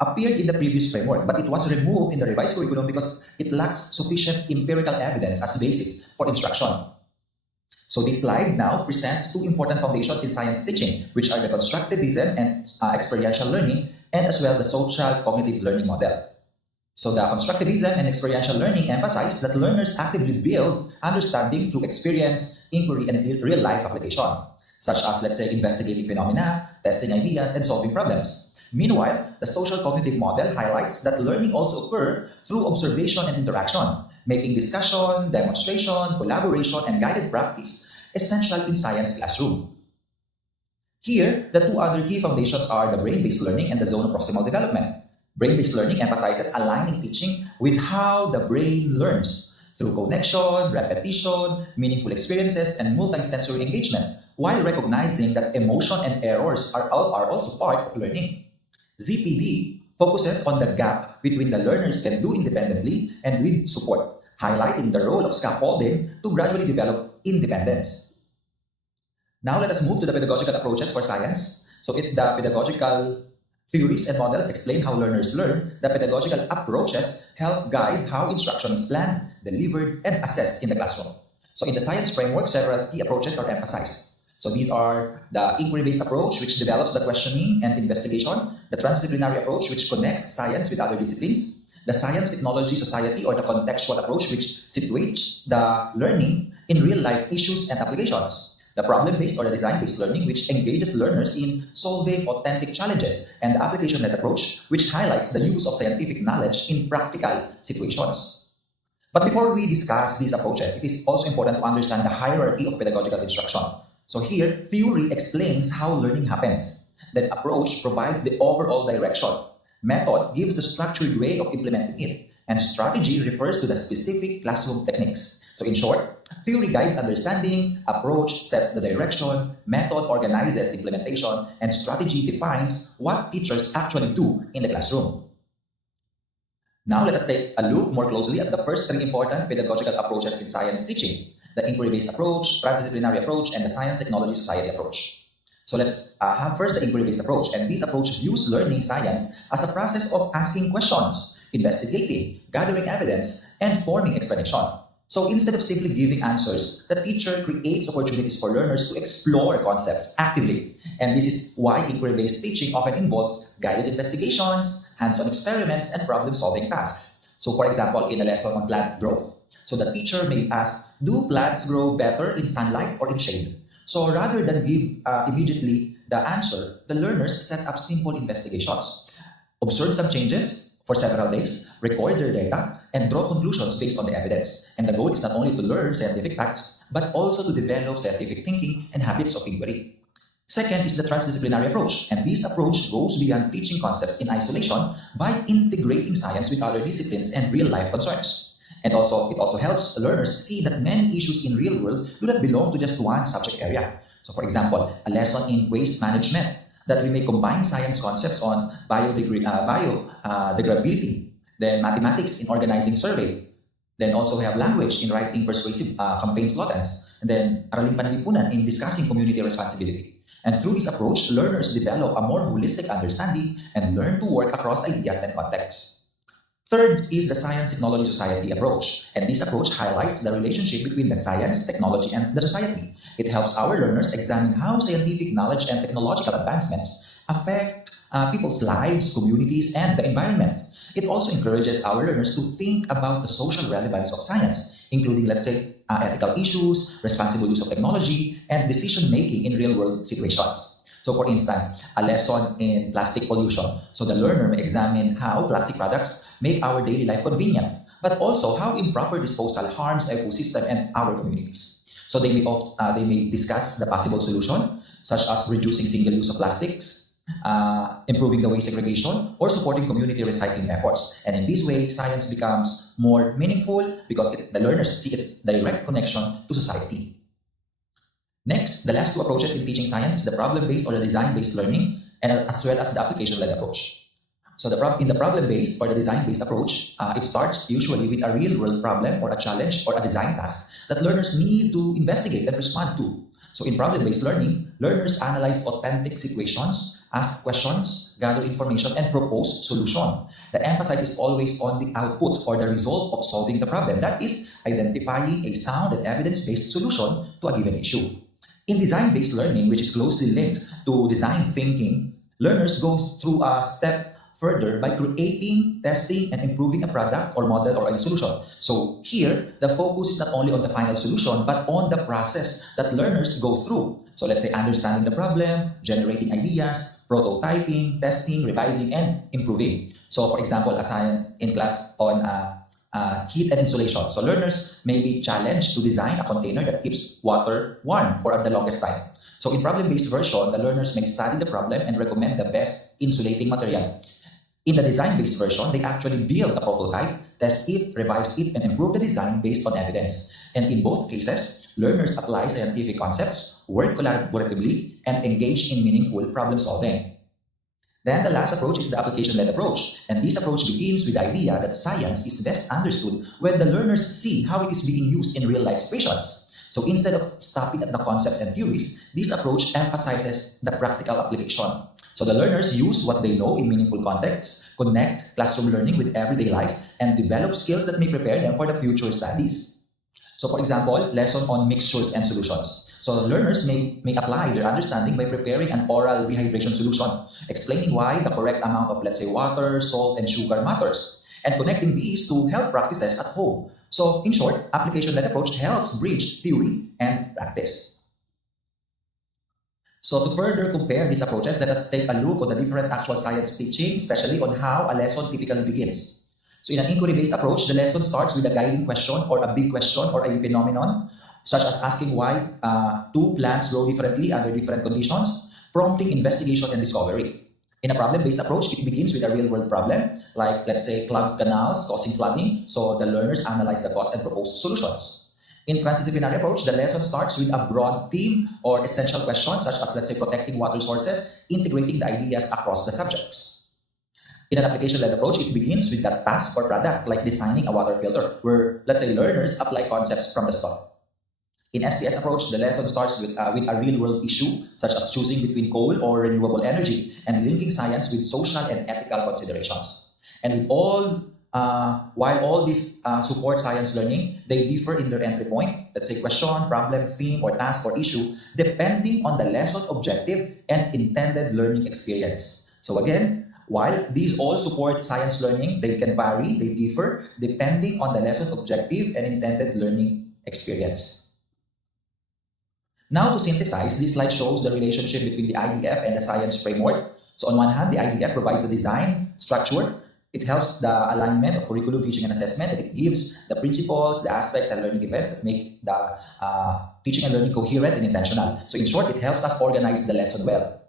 appeared in the previous framework, but it was removed in the revised curriculum because it lacks sufficient empirical evidence as basis for instruction. So this slide now presents two important foundations in science teaching, which are the constructivism and experiential learning, and as well the social cognitive learning model. So the constructivism and experiential learning emphasize that learners actively build understanding through experience, inquiry, and real-life application, such as, let's say, investigating phenomena, testing ideas, and solving problems. Meanwhile, the social cognitive model highlights that learning also occurs through observation and interaction, making discussion, demonstration, collaboration, and guided practice essential in science classroom. Here, the two other key foundations are the brain-based learning and the zone of proximal development. Brain-based learning emphasizes aligning teaching with how the brain learns through connection, repetition, meaningful experiences, and multi-sensory engagement, while recognizing that emotion and errors are also part of learning. ZPD focuses on the gap between the learners can do independently and with support, highlighting the role of scaffolding to gradually develop independence. Now let us move to the pedagogical approaches for science. So if the pedagogical theories and models explain how learners learn, the pedagogical approaches help guide how instruction is planned, delivered, and assessed in the classroom. So in the science framework, several key approaches are emphasized. So these are the inquiry-based approach, which develops the questioning and investigation, the transdisciplinary approach, which connects science with other disciplines, the science technology society, or the contextual approach, which situates the learning in real-life issues and applications, the problem-based or the design-based learning, which engages learners in solving authentic challenges, and the application-led approach, which highlights the use of scientific knowledge in practical situations. But before we discuss these approaches, it is also important to understand the hierarchy of pedagogical instruction. So here, theory explains how learning happens. Then approach provides the overall direction. Method gives the structured way of implementing it. And strategy refers to the specific classroom techniques. So in short, theory guides understanding, approach sets the direction, method organizes implementation, and strategy defines what teachers actually do in the classroom. Now let us take a look more closely at the first three important pedagogical approaches in science teaching: the inquiry-based approach, transdisciplinary approach, and the science technology society approach. So let's have first the inquiry-based approach, and this approach views learning science as a process of asking questions, investigating, gathering evidence, and forming explanation. So instead of simply giving answers, the teacher creates opportunities for learners to explore concepts actively. And this is why inquiry-based teaching often involves guided investigations, hands-on experiments, and problem-solving tasks. So for example, in a lesson on plant growth, so the teacher may ask, do plants grow better in sunlight or in shade? So rather than give immediately the answer, the learners set up simple investigations, observe some changes for several days, record their data, and draw conclusions based on the evidence. And the goal is not only to learn scientific facts, but also to develop scientific thinking and habits of inquiry. Second is the transdisciplinary approach, and this approach goes beyond teaching concepts in isolation by integrating science with other disciplines and real-life concerns. And also, it also helps learners see that many issues in real world do not belong to just one subject area. So for example, a lesson in waste management, that we may combine science concepts on biodegradability, then mathematics in organizing survey, then also we have language in writing persuasive campaign slogans, and then araling panlipunan in discussing community responsibility. And through this approach, learners develop a more holistic understanding and learn to work across ideas and contexts. Third is the science technology society approach, and this approach highlights the relationship between the science, technology, and the society. It helps our learners examine how scientific knowledge and technological advancements affect people's lives, communities, and the environment. It also encourages our learners to think about the social relevance of science, including, let's say, ethical issues, responsible use of technology, and decision making in real world situations. So, for instance, a lesson in plastic pollution. So, the learner may examine how plastic products make our daily life convenient, but also how improper disposal harms the ecosystem and our communities. So, they may discuss the possible solution, such as reducing single use of plastics, improving the waste segregation, or supporting community recycling efforts. And in this way, science becomes more meaningful because the learners see its direct connection to society. Next, the last two approaches in teaching science is the problem-based or the design-based learning, and as well as the application-led approach. So in the problem-based or the design-based approach, it starts usually with a real-world problem or a challenge or a design task that learners need to investigate and respond to. So in problem-based learning, learners analyze authentic situations, ask questions, gather information, and propose solution. The emphasis is always on the output or the result of solving the problem. That is, identifying a sound and evidence-based solution to a given issue. In design-based learning, which is closely linked to design thinking, learners go through a step further by creating, testing, and improving a product or model or a solution. So here, the focus is not only on the final solution, but on the process that learners go through. So let's say understanding the problem, generating ideas, prototyping, testing, revising, and improving. So for example, assign in class on heat and insulation. So learners may be challenged to design a container that keeps water warm for the longest time. So in problem-based version, the learners may study the problem and recommend the best insulating material. In the design-based version, they actually build a prototype, test it, revise it, and improve the design based on evidence. And in both cases, learners apply scientific concepts, work collaboratively, and engage in meaningful problem solving. Then the last approach is the application-led approach. And this approach begins with the idea that science is best understood when the learners see how it is being used in real-life situations. So instead of stopping at the concepts and theories, this approach emphasizes the practical application. So the learners use what they know in meaningful contexts, connect classroom learning with everyday life, and develop skills that may prepare them for the future studies. So for example, lesson on mixtures and solutions. So learners may apply their understanding by preparing an oral rehydration solution, explaining why the correct amount of, let's say, water, salt, and sugar matters, and connecting these to health practices at home. So in short, application-led approach helps bridge theory and practice. So to further compare these approaches, let us take a look on the different actual science teaching, especially on how a lesson typically begins. So in an inquiry-based approach, the lesson starts with a guiding question or a big question or a phenomenon, such as asking why two plants grow differently under different conditions, prompting investigation and discovery. In a problem-based approach, it begins with a real-world problem, like let's say clogged canals causing flooding, so the learners analyze the cause and propose solutions. In transdisciplinary approach, the lesson starts with a broad theme or essential question, such as let's say protecting water sources, integrating the ideas across the subjects. In an application-led approach, it begins with that task or product, like designing a water filter, where let's say learners apply concepts from the start. In STS approach, the lesson starts with a real-world issue, such as choosing between coal or renewable energy, and linking science with social and ethical considerations. And while all these support science learning, they differ in their entry point, let's say question, problem, theme, or task, or issue, depending on the lesson objective and intended learning experience. So again, while these all support science learning, they can vary, they differ, depending on the lesson objective and intended learning experience. Now to synthesize, this slide shows the relationship between the IDF and the science framework. So on one hand, the IDF provides the design structure. It helps the alignment of curriculum, teaching, and assessment, and it gives the principles, the aspects, and learning events that make the teaching and learning coherent and intentional. So in short, it helps us organize the lesson well.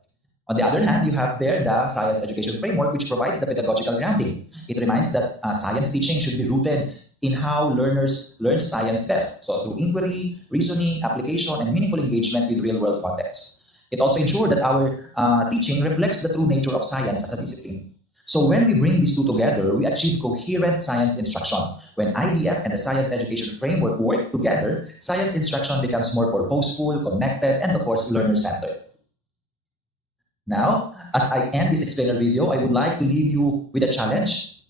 On the other hand, you have there the science education framework, which provides the pedagogical grounding. It reminds that science teaching should be rooted in how learners learn science best. So through inquiry, reasoning, application, and meaningful engagement with real-world contexts. It also ensures that our teaching reflects the true nature of science as a discipline. So when we bring these two together, we achieve coherent science instruction. When IDF and the science education framework work together, science instruction becomes more purposeful, connected, and of course, learner-centered. Now, as I end this explainer video, I would like to leave you with a challenge.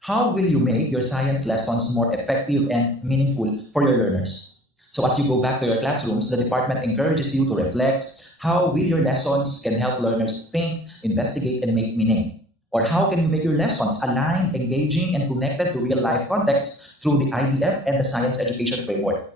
How will you make your science lessons more effective and meaningful for your learners? So as you go back to your classrooms, the department encourages you to reflect how will your lessons can help learners think, investigate, and make meaning. Or how can you make your lessons aligned, engaging, and connected to real-life contexts through the IDF and the science education framework.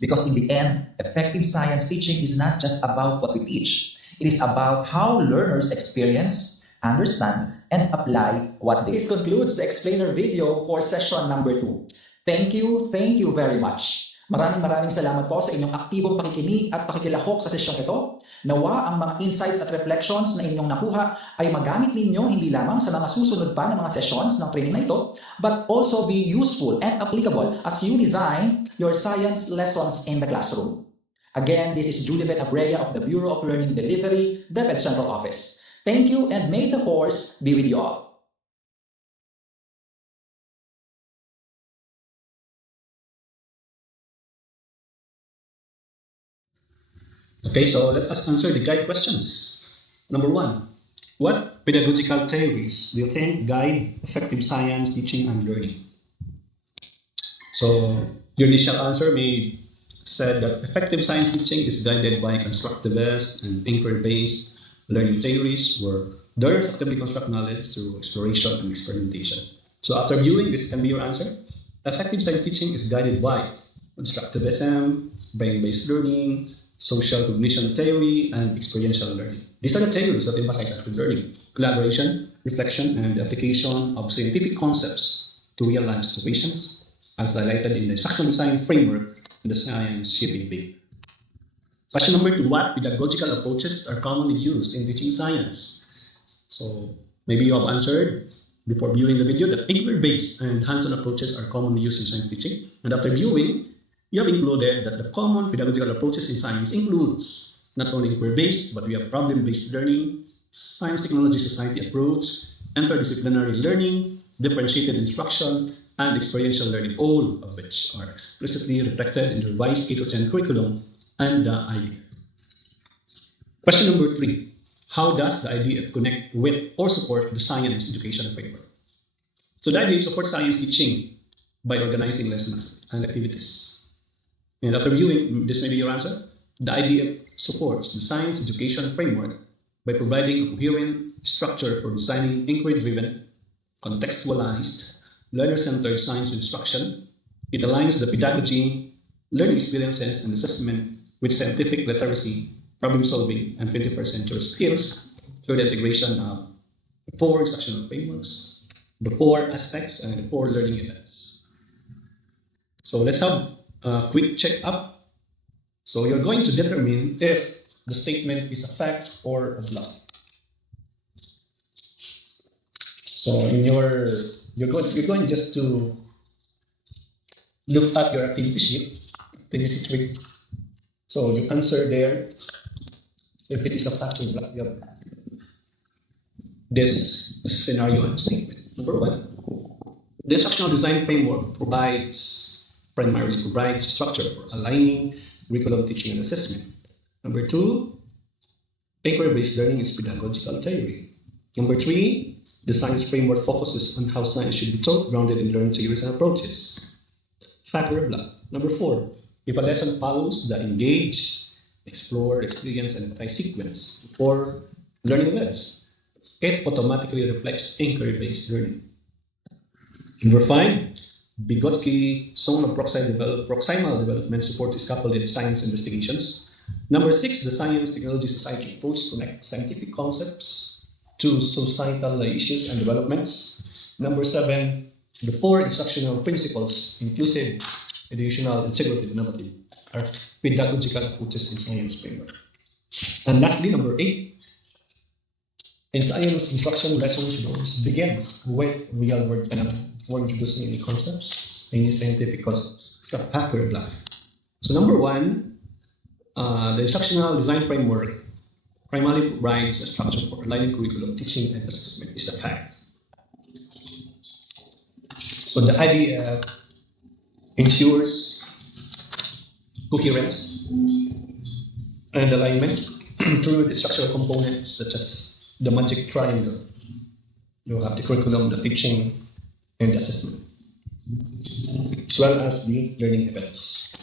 Because in the end, effective science teaching is not just about what we teach. It is about how learners experience, understand, and apply what they. This concludes the explainer video for session number 2. Thank you very much. Maraming salamat po sa inyong aktibong pakikinig at pakikilahok sa sesyong ito. Nawa ang mga insights at reflections na inyong nakuha ay magamit ninyo hindi lamang sa mga susunod pa na mga sessions ng training na ito, but also be useful and applicable as you design your science lessons in the classroom. Again, this is Julibet Abrea of the Bureau of Learning Delivery, DepEd Central Office. Thank you and may the force be with you all. Okay, so let us answer the guide questions. Number 1, what pedagogical theories do you think guide effective science teaching and learning? So your initial answer may said that effective science teaching is guided by constructivist and inquiry-based learning theories where learners actively construct knowledge through exploration and experimentation. So after viewing, this can be your answer. Effective science teaching is guided by constructivism, brain-based learning, social cognition theory, and experiential learning. These are the theories that emphasize active learning, collaboration, reflection, and the application of scientific concepts to real-life situations, as highlighted in the instructional design framework and the science shaping paper. Question number 2, what pedagogical approaches are commonly used in teaching science? So maybe you have answered before viewing the video that inquiry-based and hands-on approaches are commonly used in science teaching. And after viewing, you have included that the common pedagogical approaches in science includes not only inquiry-based, but we have problem-based learning, science technology society approach, interdisciplinary learning, differentiated instruction, and experiential learning, all of which are explicitly reflected in the revised K-10 curriculum and the IDF. Question number 3, how does the IDF connect with or support the science education framework? So the IDF supports science teaching by organizing lessons and activities. And after viewing, this may be your answer. The IDF supports the science education framework by providing a coherent structure for designing inquiry-driven, contextualized, learner-centered science instruction. It aligns the pedagogy, learning experiences, and assessment with scientific literacy, problem-solving, and 21st century skills through the integration of the 4 instructional frameworks, the 4 aspects, and the 4 learning events. So let's have a quick check up. So you're going to determine if the statement is a fact or a bluff. So in you're going just to look at your activity sheet, activity tree. So you answer there if it is a fact or bluff. You have this scenario and statement. Number 1, the instructional design framework primarily provides structure for aligning curriculum, teaching, and assessment. Number 2, inquiry-based learning is pedagogical theory. Number 3, the science framework focuses on how science should be taught, grounded in learning theories and approaches. Fact or bluff. Number 4, if a lesson follows the engage, explore, experience, and apply sequence for learning events, it automatically reflects inquiry-based learning. Number 5, Vygotsky zone of proximal development supports scaffolded science investigations. Number 6, the science technology society approach connects scientific concepts to societal issues and developments. Number 7, the 4 instructional principles, inclusive, educational, integrative, innovative, are pedagogical approaches in science framework. And lastly, number 8, in science instruction, lessons should always begin with real-world phenomenon before introducing any concepts, any scientific concepts. It's not fact or bluff. So number 1, the instructional design framework primarily provides a structure for aligning curriculum, teaching, and assessment is a fact. So the IDF ensures coherence and alignment through the structural components such as the magic triangle. You have the curriculum, the teaching, and the assessment, as well as the learning events.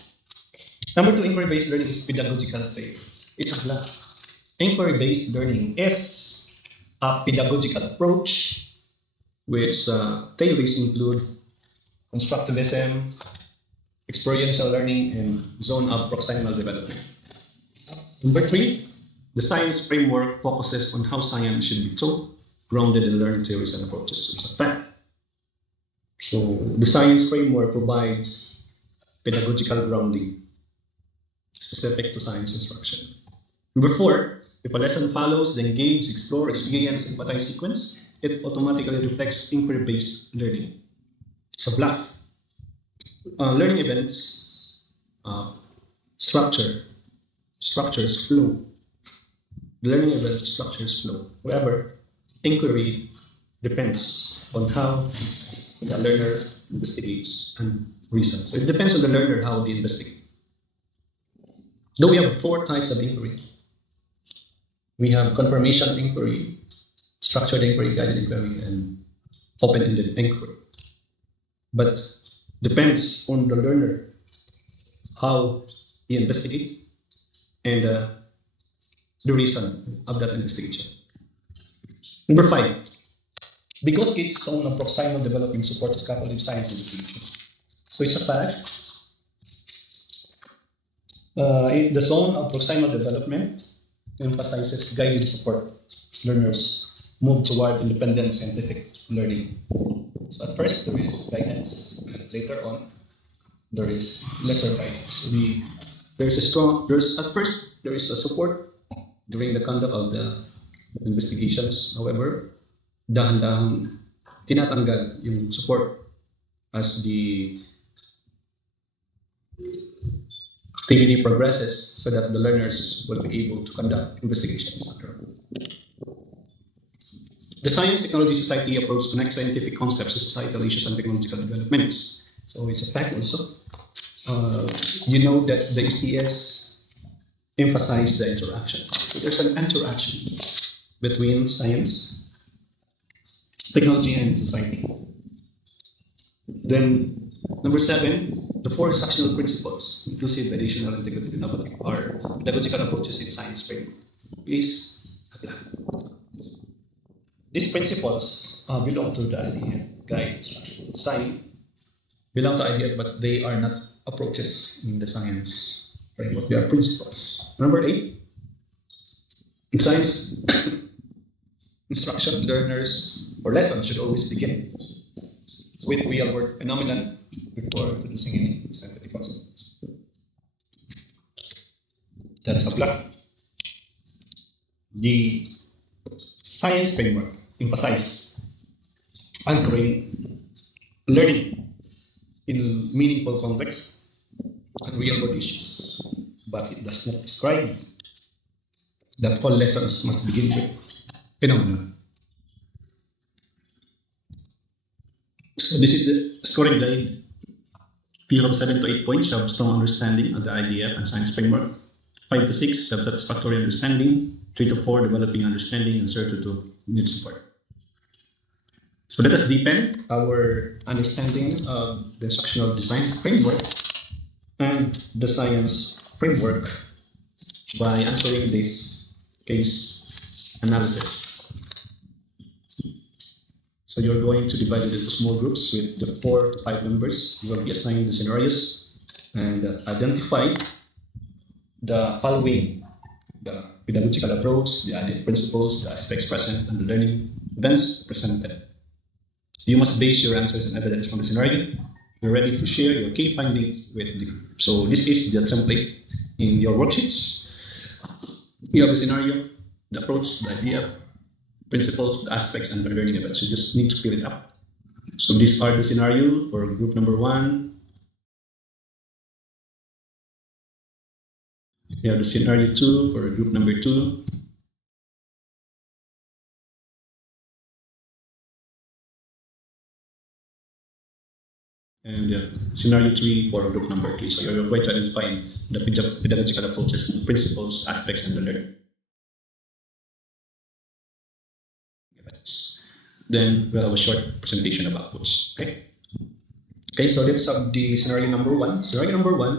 Number two, inquiry-based learning is pedagogical trait. It's a block. Inquiry-based learning is a pedagogical approach which theories include constructivism, experiential learning, and zone of proximal development. Number three, the science framework focuses on how science should be taught, grounded in learning theories and approaches. It's a fact. So the science framework provides pedagogical grounding specific to science instruction. Number four, if a lesson follows the engage, explore, experience, empathize sequence, it automatically reflects inquiry-based learning. It's a block. Learning events, structures flow. The learning events structures flow. However, inquiry depends on how the learner investigates and reasons. So it depends on the learner how they investigate. Though we have four types of inquiry. We have confirmation inquiry, structured inquiry, guided inquiry, and open-ended inquiry. But depends on the learner how he investigate and the reason of that investigation. Number five, because each zone of proximal development supports scaffolding science investigation. So it's a fact. The zone of proximal development emphasizes guided support as learners move toward independent scientific learning. So at first there is guidance, and later on there is lesser guidance. There is a support during the conduct of the investigations. However, dahan-dahan tinatanggal yung support as the activity progresses so that the learners will be able to conduct investigations. The Science Technology Society approach connects scientific concepts to societal issues and technological developments. So it's a fact also. You know that the STS emphasized the interaction. So there's an interaction between science, technology, and society. Then number seven, the four instructional principles, inclusive, additional, integrative, innovative, are pedagogical approaches in science framework. Is a plan. These principles belong to the idea, guide, instruction, design, belong to idea, but they are not approaches in the science framework. They are principles. Number eight, in science instruction, learners or lessons should always begin with real-world phenomenon before introducing any scientific concept. That's a block. The science framework emphasizes anchoring learning in meaningful context and real-world issues, but it does not describe that all lessons must begin with phenomena. So this is the scoring guide. You have 7 to 8 points. You have strong understanding of the IDF and science framework. 5 to 6, you have satisfactory understanding. 3 to 4, developing understanding, and 0 to 2, need support. So let us deepen our understanding of the instructional design framework and the science framework by answering this case analysis. So you're going to divide it into small groups with the 4 to 5 members. You will be assigned the scenarios and identify the following: the pedagogical approach, the added principles, the aspects present, and the learning events presented. So you must base your answers on evidence from the scenario. You're ready to share your key findings with the group. So this is the template in your worksheets. You have a scenario, the approach, the idea, principles, the aspects, and the learning events. You just need to fill it up. So these are the scenario for group number 1. You have the scenario 2 for group number 2. And scenario 3 for group number 3. So you're going to identify the pedagogical approaches, principles, aspects, and the learning. Then we'll have a short presentation about those. Okay, so let's have the scenario number 1. Scenario number 1,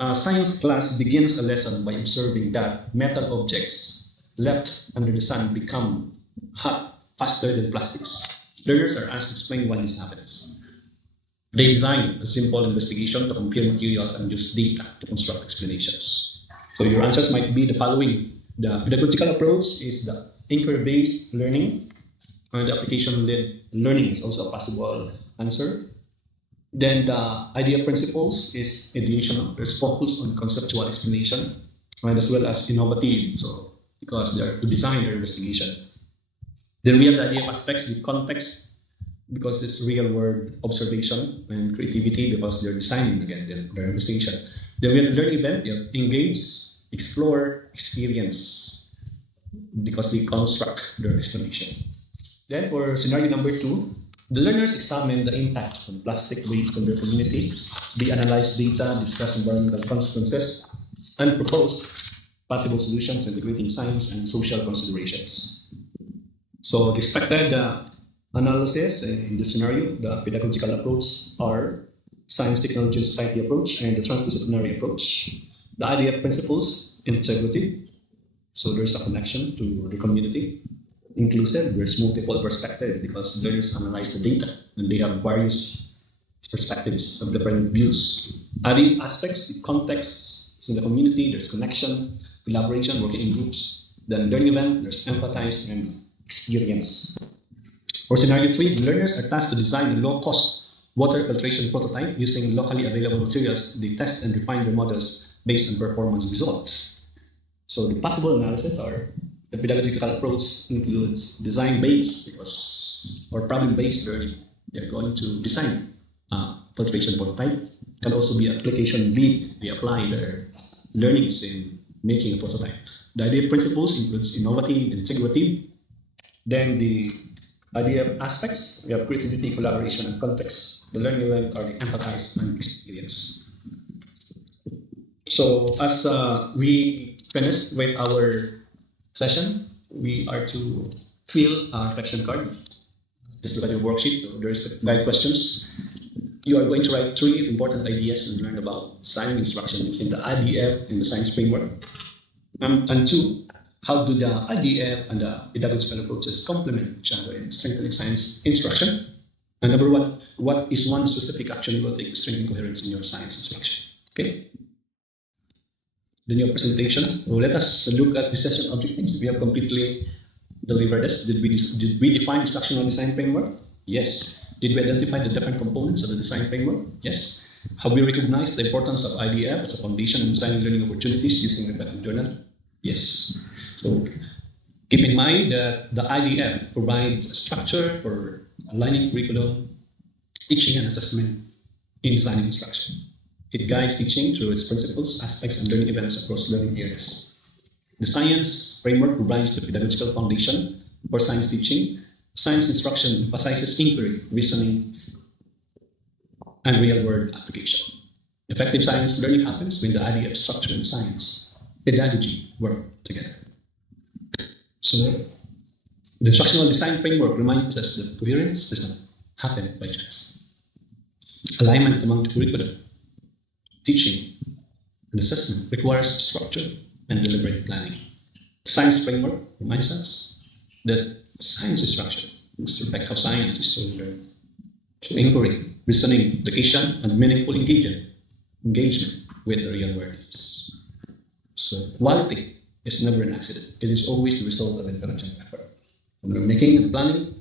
Science class begins a lesson by observing that metal objects left under the sun become hot faster than plastics. Learners are asked to explain why this happens. They design a simple investigation to compare materials and use data to construct explanations. So your answers might be the following. The pedagogical approach is the inquiry-based learning, and the application-led learning is also a possible answer. Then the idea principles is educational. There's focus on conceptual explanation, and as well as innovative. So because they are to design their investigation. Then we have the idea aspects, the context, because it's real world observation, and creativity because they're designing again their investigation. Then we have the learning event, you have engage, explore, experience, because they construct their explanation. Then for scenario number 2, the learners examine the impact of plastic waste on their community. They analyze data, discuss environmental consequences, and propose possible solutions integrating science and social considerations. So the expected analysis in this scenario, the pedagogical approach are science, technology, and society approach, and the transdisciplinary approach. The idea principles, integrity. So there's a connection to the community. Inclusive, there's multiple perspectives because learners analyze the data and they have various perspectives of different views. Adding aspects, the context in the community, there's connection, collaboration, working in groups. Then learning event, there's empathize and experience. For scenario 3, the learners are tasked to design a low-cost water filtration prototype using locally available materials. They test and refine their models based on performance results. So the possible analysis are the pedagogical approach includes design-based or problem-based learning. They're going to design a filtration prototype. Can also be application lead. They apply their learnings in making a prototype. The idea principles includes innovative, integrative. Then the idea aspects, we have creativity, collaboration, and context. The learning event are the empathize and experience. So as we finished with our session, we are to fill a reflection card. Just look at your worksheet. So there's guide questions. You are going to write 3 important ideas and learn about science instruction using the IDF in the science framework. And 2, how do the IDF and the pedagogical approaches complement each other in strengthening science instruction? And number 1, what is one specific action you will take to strengthen coherence in your science instruction? Okay. Then your presentation. So let us look at the session objectives. We have completely delivered this. Did we define instructional design framework? Yes. Did we identify the different components of the design framework? Yes. Have we recognized the importance of IDF as a foundation in designing learning opportunities using reflective journal? Yes. So keep in mind that the IDF provides a structure for aligning curriculum, teaching, and assessment in designing instruction. It guides teaching through its principles, aspects, and learning events across learning areas. The science framework provides the pedagogical foundation for science teaching. Science instruction emphasizes inquiry, reasoning, and real-world application. Effective science learning happens when the idea of structure and science, pedagogy work together. So the instructional design framework reminds us that coherence does not happen by chance. Alignment among the curriculum, teaching, and assessment requires structure and deliberate planning. The science framework reminds us that science instruction must reflect how science is to learn. So inquiry, reasoning, application, and meaningful engagement with the real world. So quality is never an accident. It is always the result of intelligent effort. When we're making and planning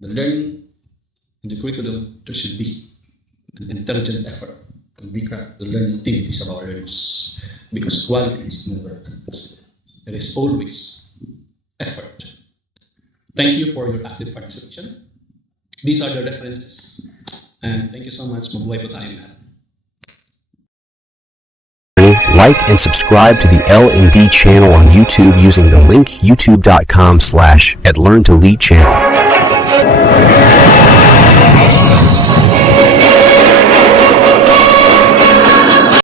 the learning in the curriculum, there should be an intelligent effort to recraft the learning activities of our learners, because quality is never an accident. There is always effort. Thank you for your active participation. These are the references. And thank you so much. Mabuhay po tayo lahat. Like and subscribe to the L&D channel on YouTube using the link youtube.com/@learntolead channel.